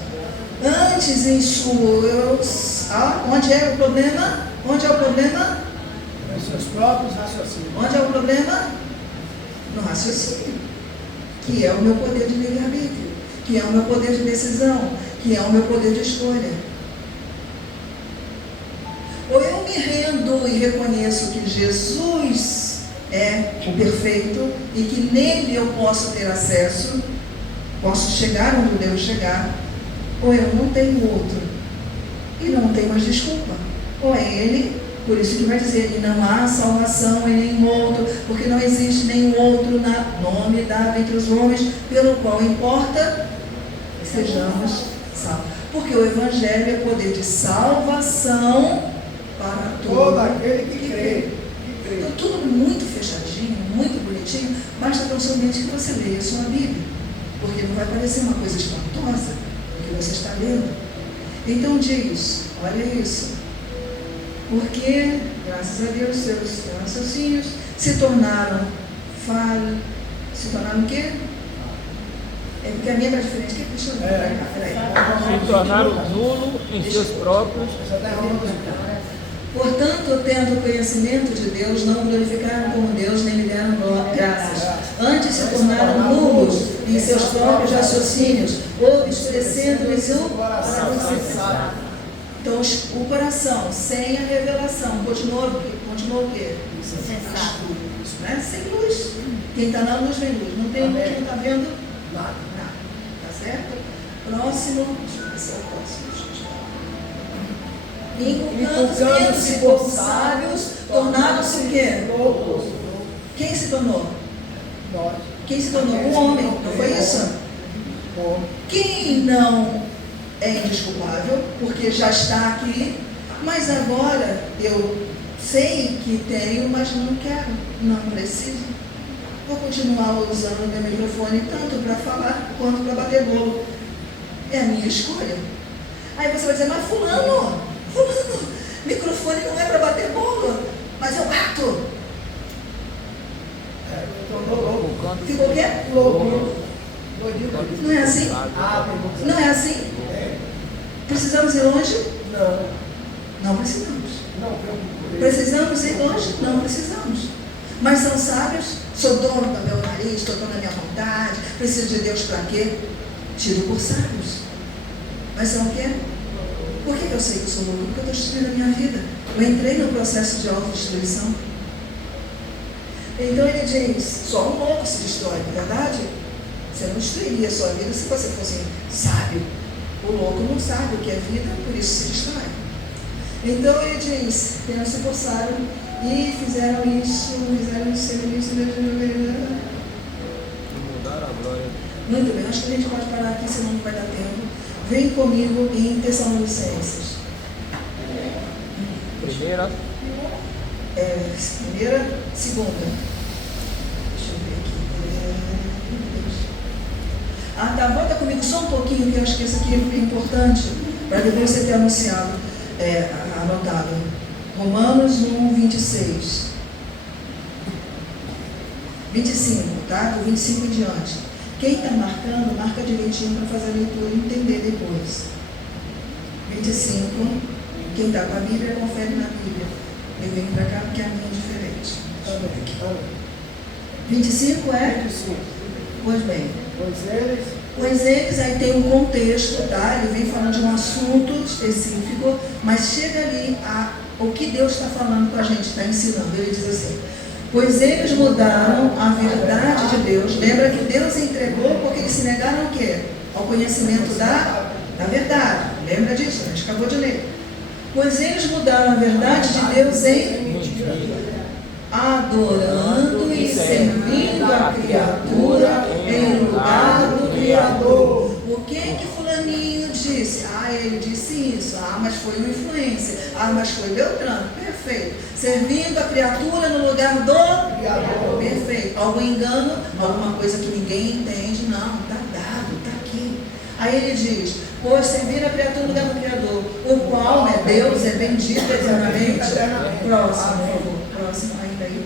antes em suas... onde é o problema? Onde é o problema? Nos seus próprios raciocínios. Onde é o problema? No raciocínio, que é o meu poder de livre-arbítrio, que é o meu poder de decisão, que é o meu poder de escolha. Ou eu me rendo e reconheço que Jesus é o perfeito e que nele eu posso ter acesso, posso chegar onde eu devo chegar, ou eu não tenho outro e não tenho mais desculpa. ou é Ele, por isso que vai dizer, e não há salvação em nenhum outro, porque não existe nenhum outro nome dado entre os homens, pelo qual importa que sejamos salvos. Porque o Evangelho é poder de salvação para Todo aquele que crê. Então, tudo muito fechadinho, muito bonitinho, basta tão somente que você leia a sua Bíblia, porque não vai parecer uma coisa espantosa o que você está lendo. Então diz, olha isso, porque, graças a Deus, seus raciocínios se tornaram o quê? É porque a minha está diferente. Deixa eu ver. Peraí. Se tornaram nulo em seus próprios. Portanto, tendo conhecimento de Deus, não glorificaram como Deus, nem lhe deram graças. Antes se tornaram nulos em seus próprios raciocínios, obscurecendo-lhes o coração. Então, o coração, sem a revelação, continuou o quê? Né? Sem luz. Quem está na luz vê luz. Não tem luz, não está vendo nada. Tá certo? Próximo. Deixa eu ver se é o próximo. Inculcando-se como sábios, tornaram-se o quê? Quem se tornou? Quem se tornou? O homem. Não foi isso? Quem não é indesculpável, porque já está aqui, mas agora eu sei que tenho, mas não quero, não preciso. Vou continuar usando o meu microfone tanto para falar quanto para bater bolo. É a minha escolha. Aí você vai dizer, mas fulano, microfone não é para bater bolo, mas eu bato. Ficou o quê? Louco. Não é assim? Não é assim? Precisamos ir longe? Não precisamos. Precisamos ir longe? Não precisamos. Mas são sábios? Sou dono do meu nariz, estou dono da minha vontade, preciso de Deus para quê? Tido por sábios. Mas são o quê? Por que eu sei que eu sou louco? Porque eu estou destruindo a minha vida. Eu entrei no processo de autodestruição. Então ele diz, só um louco se destrói, não é verdade? Você não destruiria a sua vida se você fosse sábio. O louco não sabe o que é vida, por isso se destrói. Então ele diz, não se forçaram e fizeram isso. Mudaram a glória. Muito bem, acho que a gente pode parar aqui, senão não vai dar tempo. Vem comigo em Tessalonicenses. Primeira. Segunda. Deixa eu ver aqui. Tá, volta comigo só um pouquinho, que eu acho que esse aqui é importante, para depois você ter anunciado, anotado. Romanos 1, 26. 25, tá? Do 25 em diante. Quem está marcando, marca direitinho para fazer a leitura e entender depois. 25. Quem está com a Bíblia, confere na Bíblia. Eu venho para cá porque a minha é diferente. 25 é? 25. Pois bem. Pois eles, aí tem um contexto, tá? Ele vem falando de um assunto específico, mas chega ali o que Deus está falando com a gente, está ensinando. Ele diz assim, pois eles mudaram a verdade de Deus. Lembra que Deus entregou porque eles se negaram ao quê? Ao conhecimento da verdade. Lembra disso? A gente acabou de ler. Pois eles mudaram a verdade de Deus em adorando e servindo a criatura em lugar do Criador. O que fulaninho disse? Ele disse isso. Mas foi uma influência. Mas foi Beltrano. Perfeito. Servindo a criatura no lugar do Criador. Perfeito. Algum engano? Alguma coisa que ninguém entende? Não. Está dado. Está aqui. Aí ele diz, pois servir a criatura no lugar do Criador, o qual, Deus é bendito eternamente. Próximo, por favor. Próximo ainda aí.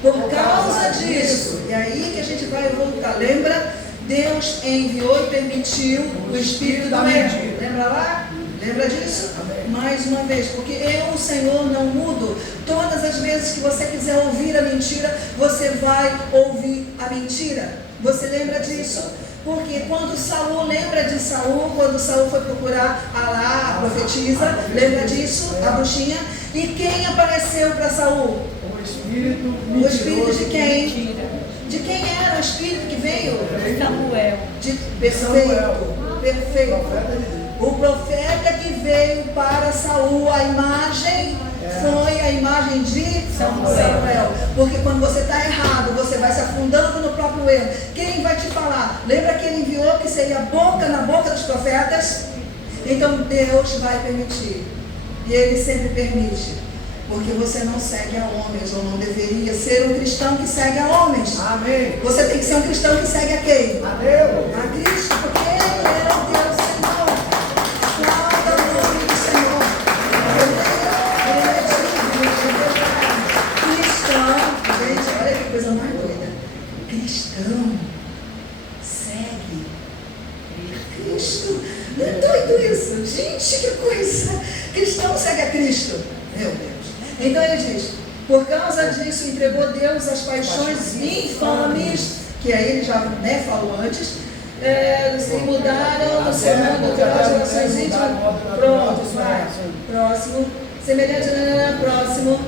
Por causa disso, e aí que a gente vai voltar. Lembra? Deus enviou e permitiu o espírito da mentira. Lembra lá? Lembra disso? Mais uma vez, porque eu, o Senhor, não mudo. Todas as vezes que você quiser ouvir a mentira, você vai ouvir a mentira. Você lembra disso? Porque quando Saul, lembra de Saul, quando Saul foi procurar a profetisa, lembra disso? A bruxinha. E quem apareceu para Saul? O espírito. O espírito de quem? De quem era o espírito que veio? Samuel. Perfeito. O profeta que veio para Saul, a imagem a imagem de Samuel. Porque quando você está errado, você vai se afundando no próprio erro. Quem vai te falar? Lembra que ele enviou que seria boca na boca dos profetas? Então Deus vai permitir. E Ele sempre permite. Porque você não segue a homens, ou não deveria ser um cristão que segue a homens. Amém. Você tem que ser um cristão que segue a quem? A Deus. A Cristo, porque Ele é o Deus Senhor. Aplauda o nome do Senhor. Ele é digno. Cristão, gente, olha que coisa mais doida. Cristão segue Cristo. Não é doido isso? Gente, que coisa. Cristão segue a Cristo. Meu Deus. Então ele diz, por causa disso entregou Deus as paixões infames, que aí ele já falou antes, se mudaram no seu mundo pelas relações íntimas. Pronto, vai. Próximo. Semelhante, próximo.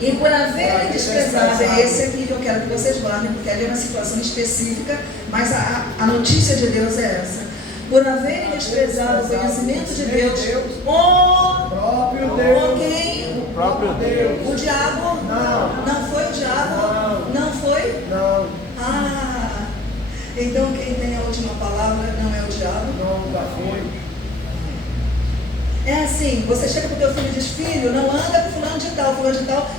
E por haverem desprezado, é esse aqui que eu quero que vocês guardem, porque ali é uma situação específica, mas a notícia de Deus é essa. Por haverem desprezado o conhecimento de Deus, o próprio Deus. Quem? O próprio Deus. O diabo? Não. Não foi o diabo? Não foi? Não. Ah, então quem tem a última palavra não é o diabo? Não, nunca foi. É assim, você chega para o teu filho e diz, filho, não anda com fulano de tal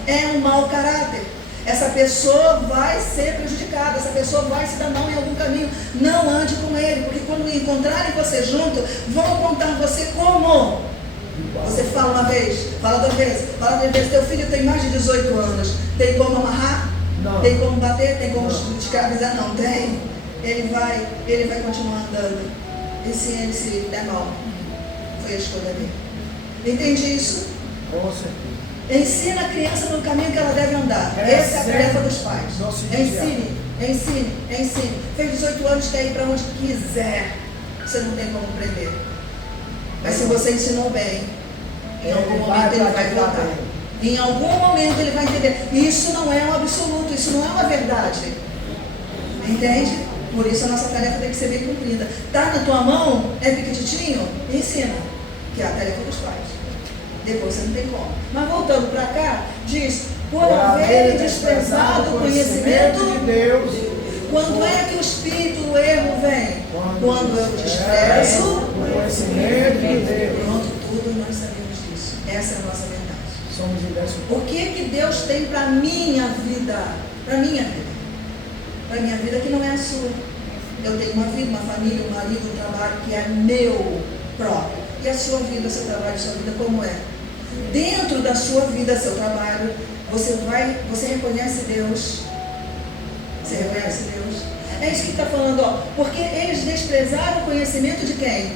é um mau caráter. Essa pessoa vai ser prejudicada, essa pessoa vai se dar mal em algum caminho. Não ande com ele, porque quando encontrarem você junto, vão apontar você como? Você fala uma vez, fala duas vezes, fala três vezes. Teu filho tem mais de 18 anos, tem como amarrar? Não. Tem como bater? Tem como escravizar? Não tem. Ele vai continuar andando. E se ele se der mal? Foi a escolha dele. Entende isso? Com certeza. Ensina a criança no caminho que ela deve andar. Essa é a tarefa dos pais. Ensine. Fez 18 anos, quer ir para onde quiser. Você não tem como prender. Mas se você ensinou bem, em algum momento ele vai voltar. Em algum momento ele vai entender. Isso não é um absoluto, isso não é uma verdade. Entende? Por isso a nossa tarefa tem que ser bem cumprida. Está na tua mão, é pequititinho? Ensina. Que é a tarefa dos pais. Depois você não tem como. Mas voltando para cá, diz, por haverem desprezado o conhecimento de Deus. Quando é que o espírito do erro vem? Quando eu desprezo o conhecimento de Deus. Pronto, tudo nós sabemos disso. Essa é a nossa verdade. Somos inversos. O que Deus tem para a minha vida? Para minha vida. Para a minha vida que não é a sua. Eu tenho uma vida, uma família, um marido, um trabalho que é meu próprio. E a sua vida, seu trabalho, sua vida como é? Dentro da sua vida, seu trabalho, você reconhece Deus. Você reconhece Deus? É isso que está falando, ó. Porque eles desprezaram o conhecimento de quem?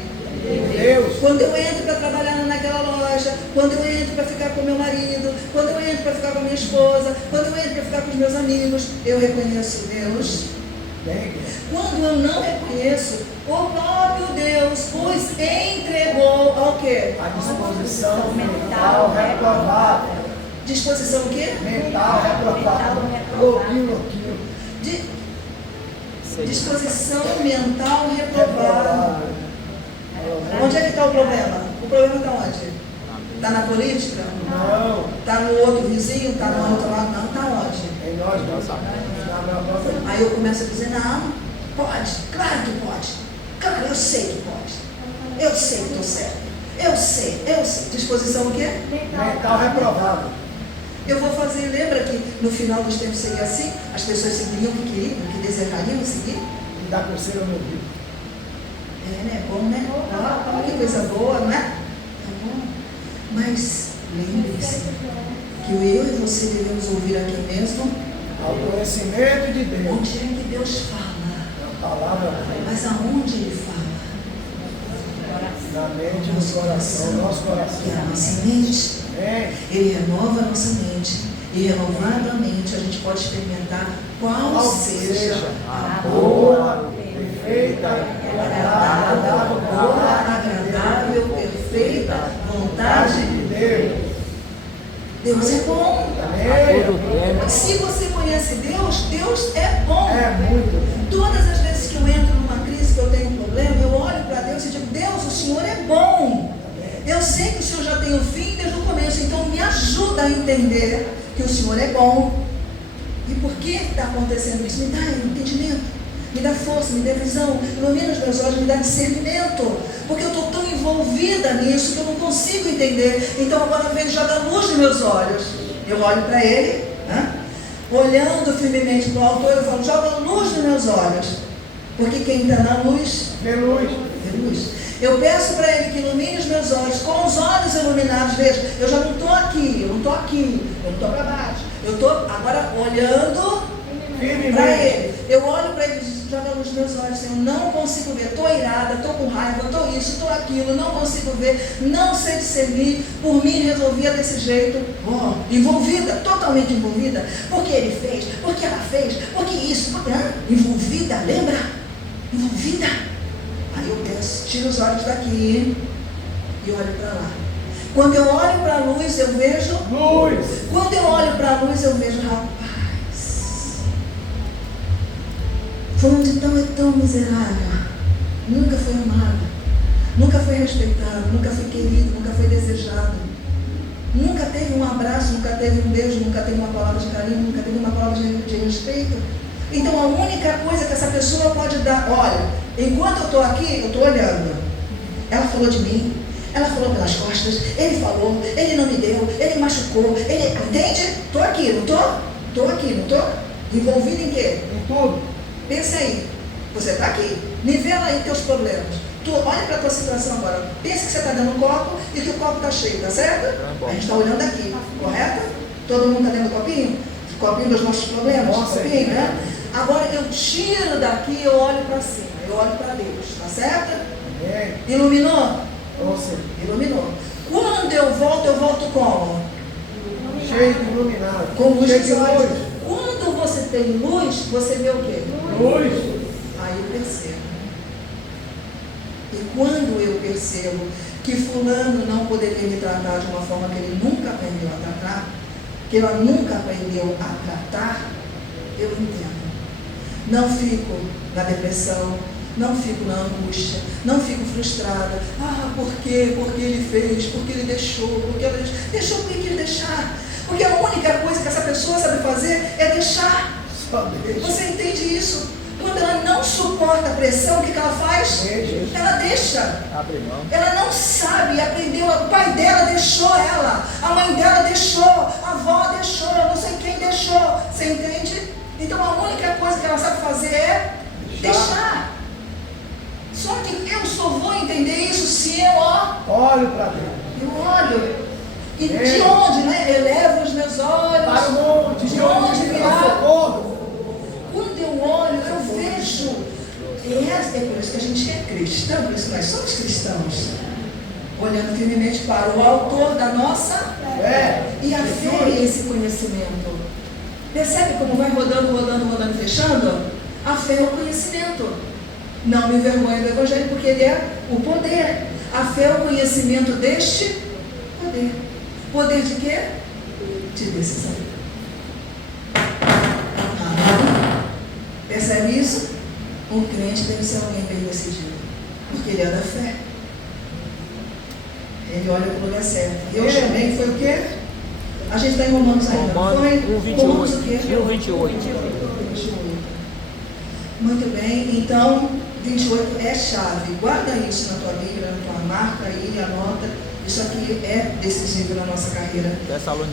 Deus. Quando eu entro para trabalhar naquela loja, quando eu entro para ficar com meu marido, quando eu entro para ficar com a minha esposa, quando eu entro para ficar com os meus amigos, eu reconheço Deus. Quando eu não reconheço, o próprio Deus os entregou ao quê? A disposição mental reprovável. Disposição o quê? Mental reprovável. Louquinho. Disposição mental reprovável. Onde é que está o problema? O problema está onde? Está na política? Não. Está no outro vizinho? Está no outro lado? Não, está onde? Em nós não. Aí eu começo a dizer, não, pode, claro que pode. Claro, eu sei que pode. Eu sei que estou certo. Eu sei. Disposição o quê? Mental reprovável. Eu vou fazer, lembra que no final dos tempos seria assim? As pessoas seguiriam o que queriam, o que desejariam seguir? E dá coceira no ouvido. É, né? Bom, né? Ah, que coisa boa, não é? Tá bom. Mas lembre-se que eu e você devemos ouvir aqui mesmo. Ao conhecimento de Deus. Onde é que Deus fala? A palavra. Mas aonde Ele fala? Na mente e no coração, nosso coração. Que é a nossa mente. Ele renova a nossa mente. E renovando a mente, a gente pode experimentar qual seja a boa, perfeita, agradável, perfeita vontade de Deus. Deus é bom. Se você conhece Deus, Deus é bom. É muito. Todas as vezes que eu entro numa crise, que eu tenho um problema, eu olho para Deus e digo, Deus, o Senhor é bom. Eu sei que o Senhor já tem o fim desde o começo, então me ajuda ajuda a entender que o Senhor é bom. E por que está acontecendo isso? Me dá entendimento, me dá força, me dá visão, ilumina os meus olhos, me dá discernimento, porque eu estou tão envolvida nisso que eu não consigo entender. Então agora vem, joga luz nos meus olhos. Eu olho para ele, olhando firmemente para o autor, eu falo, joga luz nos meus olhos, porque quem está na luz, Vê luz. vê luz. Eu peço para ele que ilumine os meus olhos, com os olhos iluminados, veja, eu já não estou aqui, eu não estou aqui, eu não estou para baixo, eu estou agora olhando para ele. Eu olho para ele e joga luz nos meus olhos, eu não consigo ver, estou irada, estou com raiva, estou isso, estou aquilo, não consigo ver, não sei discernir, por mim resolvia desse jeito, envolvida, totalmente envolvida, porque ele fez, porque ela fez, porque isso, envolvida, lembra? Envolvida. Aí eu penso, tiro os olhos daqui e olho para lá. Quando eu olho para a luz, eu vejo luz. Quando eu olho para a luz, eu vejo, rapaz, fulano de tão é tão miserável, nunca foi amado, nunca foi respeitado, nunca foi querido, nunca foi desejado, nunca teve um abraço, nunca teve um beijo, nunca teve uma palavra de carinho, nunca teve uma palavra de respeito. Então a única coisa que essa pessoa pode dar, olha, enquanto eu estou aqui, eu estou olhando, ela falou de mim, ela falou pelas costas, ele falou, ele não me deu, ele machucou, ele, entende? Estou aqui, não estou? Estou aqui, não estou? Envolvido em quê? Em tudo. Pensa aí, você está aqui, nivela aí teus problemas. Tu olha para a tua situação agora, pensa que você está dando um copo e que o copo está cheio, tá certo? A gente está olhando aqui, correto? Todo mundo está dentro do copinho? O copinho dos nossos problemas? Nossa, copinho, né? Agora eu tiro daqui e eu olho para cima, eu olho para Deus, tá certo? Iluminou? Nossa. Iluminou. Quando eu volto como? Cheio de iluminado. Com luz cheio nos de olhos. luz. Quando você tem luz, você vê o quê? Luz. Aí eu percebo. E quando eu percebo que fulano não poderia me tratar de uma forma que ele nunca aprendeu a tratar, que ela nunca aprendeu a tratar, eu entendo. Não fico na depressão, não fico na angústia, não fico frustrada. Ah, por quê? Porque ele fez, porque ele deixou, porque ela deixou porque quis deixar. Porque a única coisa que essa pessoa sabe fazer é deixar. Só deixa. Você entende isso? Quando ela não suporta a pressão, o que ela faz? Deixa. Ela deixa. Abre mão. Ela não sabe, aprendeu, o pai dela deixou ela, a mãe dela deixou, a avó deixou, não sei quem deixou. Você entende? Então a única coisa que ela sabe fazer é deixar. Só que eu só vou entender isso se eu Olho para Deus. eu olho. E de onde, né? Elevo os meus olhos. Para o monte. De onde virá? Socorro. Quando eu olho, eu vejo. É por isso que a gente é cristão, por isso que nós somos cristãos. Olhando firmemente para o autor da nossa e a fé é esse conhecimento. Percebe como vai rodando, rodando, rodando, fechando? A fé é o conhecimento. Não me envergonhe do Evangelho, porque ele é o poder. A fé é o conhecimento deste poder. Poder de quê? De decisão. Percebe isso? Um crente deve ser alguém bem decidido, porque ele é da fé. Ele olha para o lugar certo. Eu chamei, foi o quê? A gente está em Romanos ainda, não foi? Romanos o quê? 1:28. Muito bem, então 28 é chave. Guarda isso na tua Bíblia, na tua marca aí, anota. Isso aqui é decisivo na nossa carreira.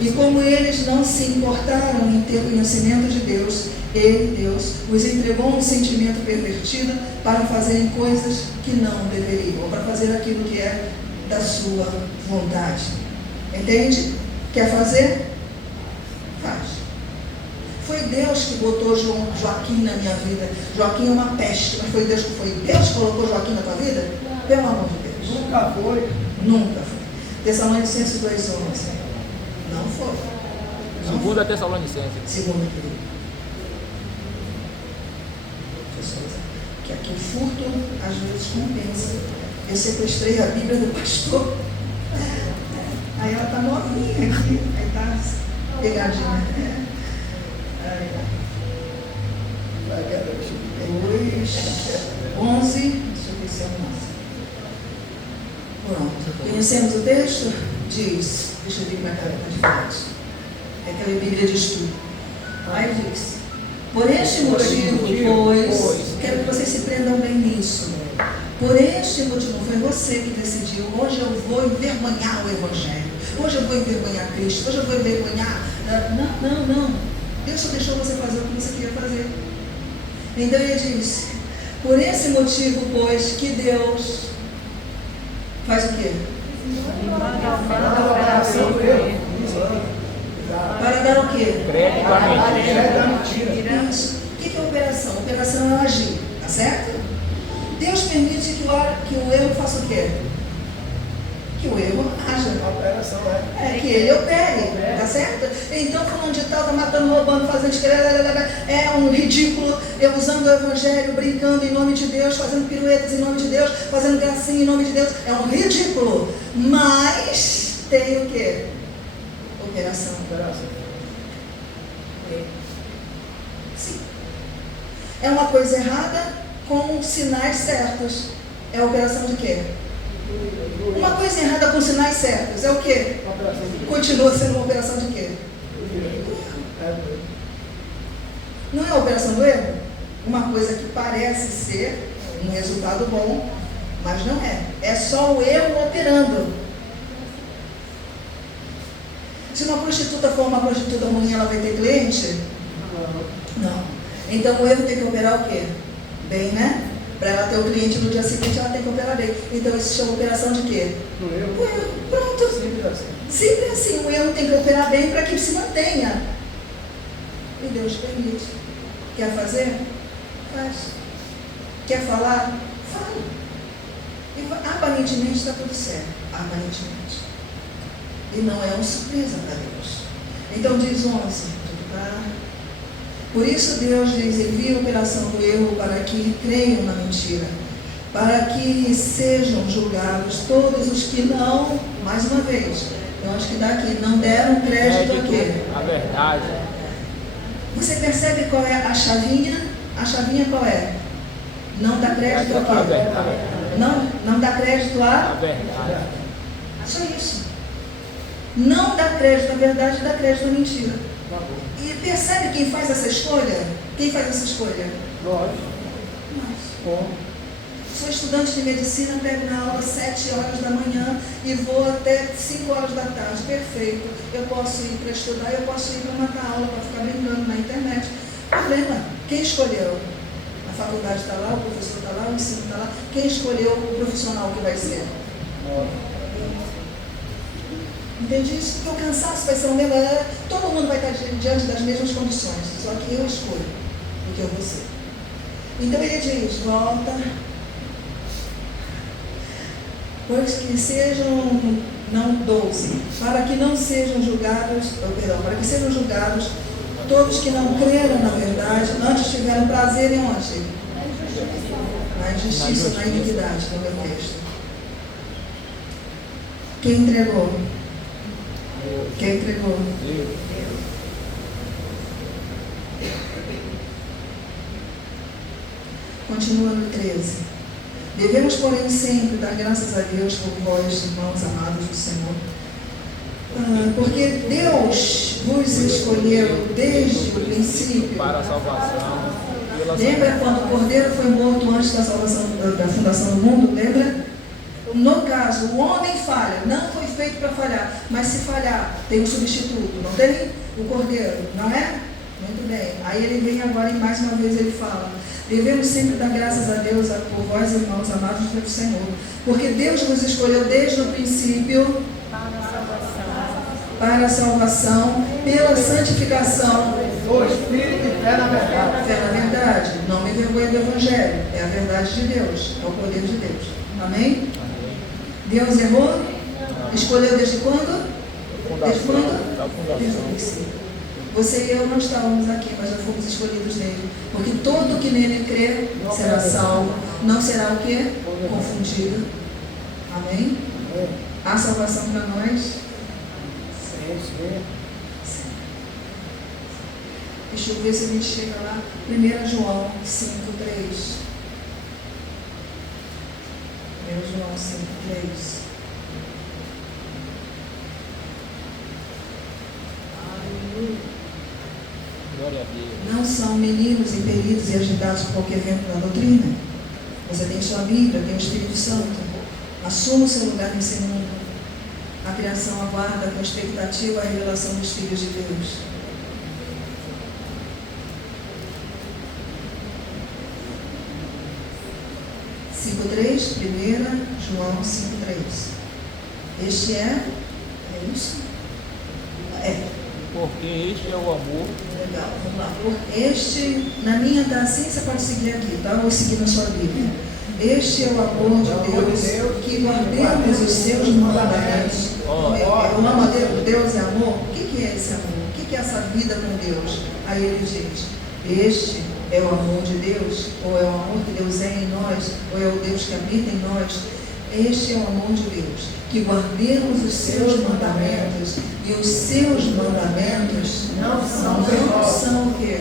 E como eles não se importaram em ter conhecimento de Deus, ele, Deus, os entregou um sentimento pervertido para fazerem coisas que não deveriam, ou para fazer aquilo que é da sua vontade. Entende? Quer fazer? Faz. Foi Deus que botou Joaquim na minha vida. Joaquim é uma peste, mas foi Deus que colocou Joaquim na tua vida? Pelo amor de Deus. Nunca foi. Nunca foi. Tessalonicenses 2:11. Não foi. Segunda Tessalonicenses. Segunda, querido. Que aqui o furto às vezes compensa. Eu sequestrei a Bíblia do pastor. Aí ela está novinha aqui. Aí está pegadinha. Dois, 11. Deixa eu ver se é o nosso. Pronto. Conhecemos o texto? Diz. Deixa eu ver como é que está de frente. É aquela Bíblia de estudo. Aí diz: por este motivo, pois, quero que vocês se prendam bem nisso. Por este motivo, foi você que decidiu: hoje eu vou envergonhar o Evangelho, hoje eu vou envergonhar Cristo, hoje eu vou envergonhar. Não. Deus só deixou você fazer o que você queria fazer. Então ele diz: por esse motivo, pois, que Deus faz o quê? Para dar o quê? Crédito à mentira. Isso. O que é operação? Operação é agir, tá certo? Deus permite que o erro faça o quê? Que o erro haja. A operação É que ele opere, tá certo? Então, falando de tal, tá matando, roubando, fazendo é um ridículo, eu usando o Evangelho, brincando em nome de Deus, fazendo piruetas em nome de Deus, fazendo gracinha em nome de Deus, é um ridículo. Mas tem o quê? Operação. Sim. É uma coisa errada com sinais certos. É a operação de quê? Uma coisa errada com sinais certos é o quê? Continua sendo uma operação de quê? Não é a operação do erro? Uma coisa que parece ser um resultado bom, mas não é. É só o erro operando. Se uma prostituta for uma prostituta ruim, ela vai ter cliente? Não. Então o erro tem que operar o quê? Bem, né? Para ela ter o cliente no dia seguinte, ela tem que operar bem. Então isso chama operação de quê? O erro. Pronto. Sempre assim. O erro tem que operar bem para que se mantenha. E Deus permite. Quer fazer? Faz. Quer falar? Fala. E aparentemente está tudo certo. Aparentemente. E não é uma surpresa para Deus. Então diz 11. Por isso Deus lhes envia a operação do erro para que creiam na mentira, para que sejam julgados todos os que não, mais uma vez, eu acho que daqui, não deram crédito a quê? A verdade. Você percebe qual é a chavinha? A chavinha qual é? Não dá crédito a quê? Não dá crédito A a? verdade. Só isso. Não dá crédito à verdade, dá crédito à mentira. E percebe quem faz essa escolha? Quem faz essa escolha? Nós. Sou estudante de medicina, pego na aula às 7 horas da manhã e vou até 5 horas da tarde. Perfeito. Eu posso ir para estudar, eu posso ir para matar aula, para ficar brincando na internet. Problema. Quem escolheu? A faculdade está lá, o professor está lá, o ensino está lá. Quem escolheu o profissional que vai ser? Entende isso? Porque o cansaço vai ser um mesmo. Todo mundo vai estar diante das mesmas condições, só que eu escolho o que eu vou ser. Então ele diz: volta, pois que sejam, não 12, para que não sejam julgados, para que sejam julgados todos que não creram na verdade, antes tiveram prazer em onde? Na injustiça, na iniquidade, no meu texto. Quem entregou? Quem entregou? Continua no 13. Devemos, porém, sempre dar graças a Deus por vós, irmãos amados do Senhor, porque Deus vos escolheu desde o princípio Para a salvação. Lembra quando o Cordeiro foi morto antes da salvação, da fundação do mundo? Lembra? No caso, o homem falha, não foi feito para falhar, mas se falhar, tem um substituto, não tem? O Cordeiro, não é? Muito bem. Aí ele vem agora e mais uma vez ele fala: devemos sempre dar graças a Deus por vós, irmãos amados do Senhor, porque Deus nos escolheu desde o princípio para a salvação, pela santificação O Espírito e fé na verdade. Fé na verdade. Não me envergonhe do Evangelho. É a verdade de Deus. É o poder de Deus. Amém? Deus errou? Escolheu desde quando? Desde quando? Desde o princípio. Você e eu não estávamos aqui, mas já fomos escolhidos nele. Porque todo que nele crê será salvo. Não será o quê? Confundido. Amém? Há salvação para nós? Sim. Deixa eu ver se a gente chega lá. 1 João 5:3. 1 João 5:3. Glória a Deus. Não são meninos impelidos e agitados por qualquer vento da doutrina. Você tem sua Bíblia, tem o Espírito Santo. Assuma o seu lugar nesse mundo. A criação aguarda com expectativa a revelação dos filhos de Deus. Primeira João 5,3. Este é isso? É. Porque este é o amor. Legal, vamos lá. Por este, na minha tá assim, você pode seguir aqui, tá? Eu vou seguir na sua Bíblia. Este é o amor de Deus, que guardemos os seus mandamentos. Eu amo a Deus, Deus é amor. O que é esse amor? O que é essa vida com Deus? Aí ele diz, este é o amor de Deus, ou é o amor que Deus é em nós, ou é o Deus que habita em nós. Este é o amor de Deus, que guardemos os seus mandamentos, e os seus mandamentos não são o quê?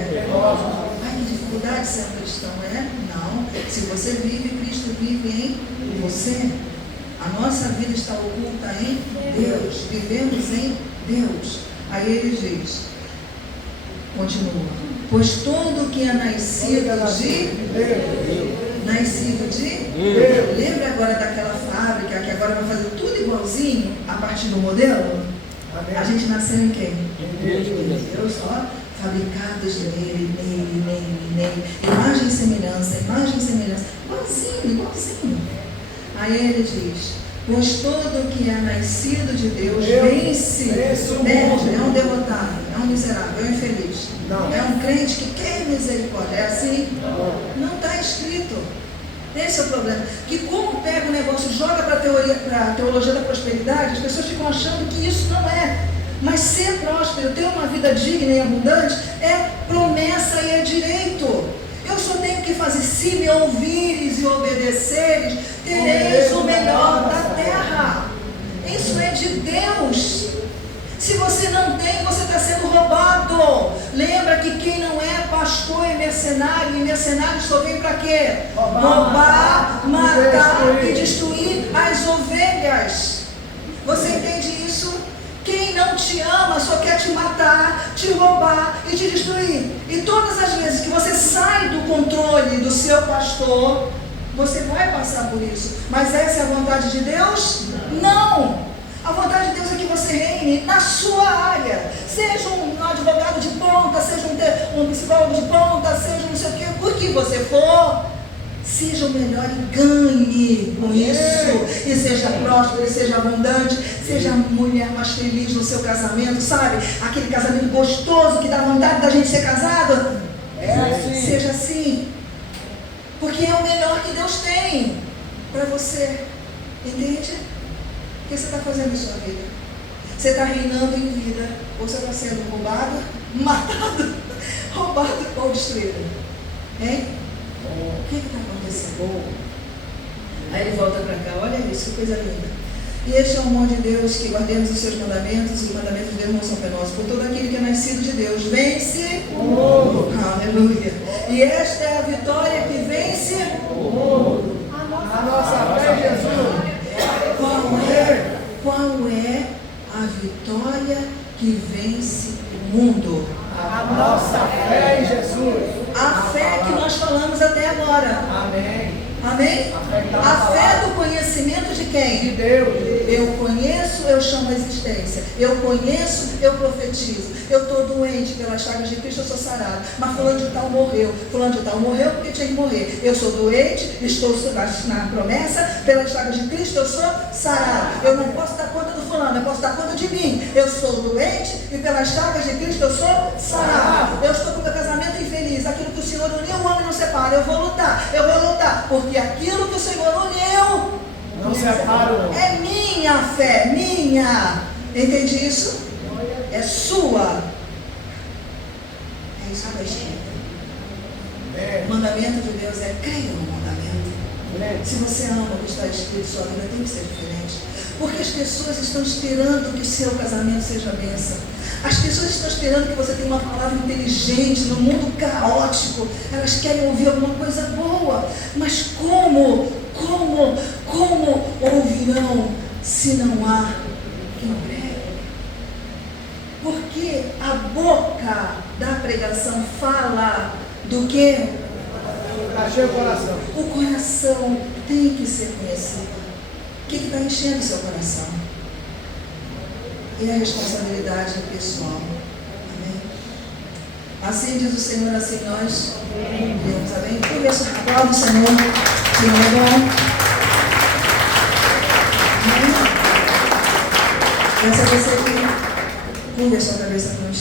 Ai, que dificuldade ser um cristão, é? Não. Se você vive, Cristo vive em você. A nossa vida está oculta em Deus. Vivemos em Deus. Aí ele diz, continua. Pois todo que é nascido de Deus. Lembra agora daquela fábrica que agora vai fazer tudo igualzinho a partir do modelo? A gente nasceu em quem? Deus, ó, fabricados nele. Imagem e semelhança. Igualzinho. Aí ele diz, pois todo que é nascido de Deus vence, perde, é um derrotado, é um miserável, é um infeliz. Não. É um crente que quer misericórdia. É assim? Não está escrito. Esse é o problema. Que como pega o negócio e joga para a teologia da prosperidade, as pessoas ficam achando que isso não é. Mas ser próspero, ter uma vida digna e abundante, é promessa e é direito. Eu só tenho que fazer, se me ouvires e obedeceres, tereis o melhor da terra. Isso é de Deus. Se você não tem, você está sendo roubado. Lembra que quem não é pastor é mercenário, e mercenário só vem para quê? Roubar, matar e destruir as ovelhas. Você entende isso? Quem não te ama só quer te matar, te roubar e te destruir. E todas as vezes que você sai do controle do seu pastor, você vai passar por isso. Mas essa é a vontade de Deus? Não! A vontade de Deus é que você reine na sua área. Seja um advogado de ponta, seja um psicólogo de ponta, seja não sei o que, por que você for, seja o melhor e ganhe com isso. E seja próspero, e seja abundante, seja a mulher mais feliz no seu casamento, sabe? Aquele casamento gostoso que dá vontade da gente ser casado. Seja assim. Porque é o melhor que Deus tem para você. Entende? O que você está fazendo em sua vida? Você está reinando em vida, ou você está sendo roubado, matado, roubado ou destruído? Hein? O que está acontecendo? Aí ele volta para cá, olha isso, que coisa linda. E este é o amor de Deus, que guardemos os seus mandamentos, e os mandamentos de Deus não são penosos. Por todo aquele que é nascido de Deus, vence o mundo. Aleluia. E esta é a vitória que vence o mundo. A nossa fé em Jesus. Qual é a vitória que vence o mundo? A nossa fé em Jesus. A fé que nós falamos até agora. Amém. Amém? A fé do conhecimento de quem? De Deus. Eu conheço, eu chamo a existência. Eu conheço, eu profetizo. Eu estou doente pelas chagas de Cristo, eu sou sarado. Mas fulano de tal morreu. Fulano de tal morreu porque tinha que morrer. Eu sou doente, estou na promessa, pelas chagas de Cristo eu sou sarado. Eu não posso dar conta do fulano, eu posso dar conta de mim. Eu sou doente e pelas chagas de Cristo eu sou sarado. Eu estou com meu casamento infeliz. Aquilo que o Senhor uniu, o homem não separa. Eu vou lutar. Porque aquilo que o Senhor uniu não separa. É minha fé, minha. Entende isso? É sua. É isso que escrito. O mandamento de Deus é creia no mandamento. Se você ama o que está escrito, sua vida tem que ser diferente. Porque as pessoas estão esperando que seu casamento seja bênção. As pessoas estão esperando que você tenha uma palavra inteligente no mundo caótico. Elas querem ouvir alguma coisa boa. Mas como ouvirão se não há quem pregue? Porque a boca da pregação fala do que? Achei o coração. O coração tem que ser conhecido. O que está enchendo o seu coração? E a responsabilidade é pessoal. Amém? Assim diz o Senhor, assim nós vivemos. Amém? Por isso, aplaude o Senhor. Senhor é bom. Amém? Essa é você que curva a sua cabeça para o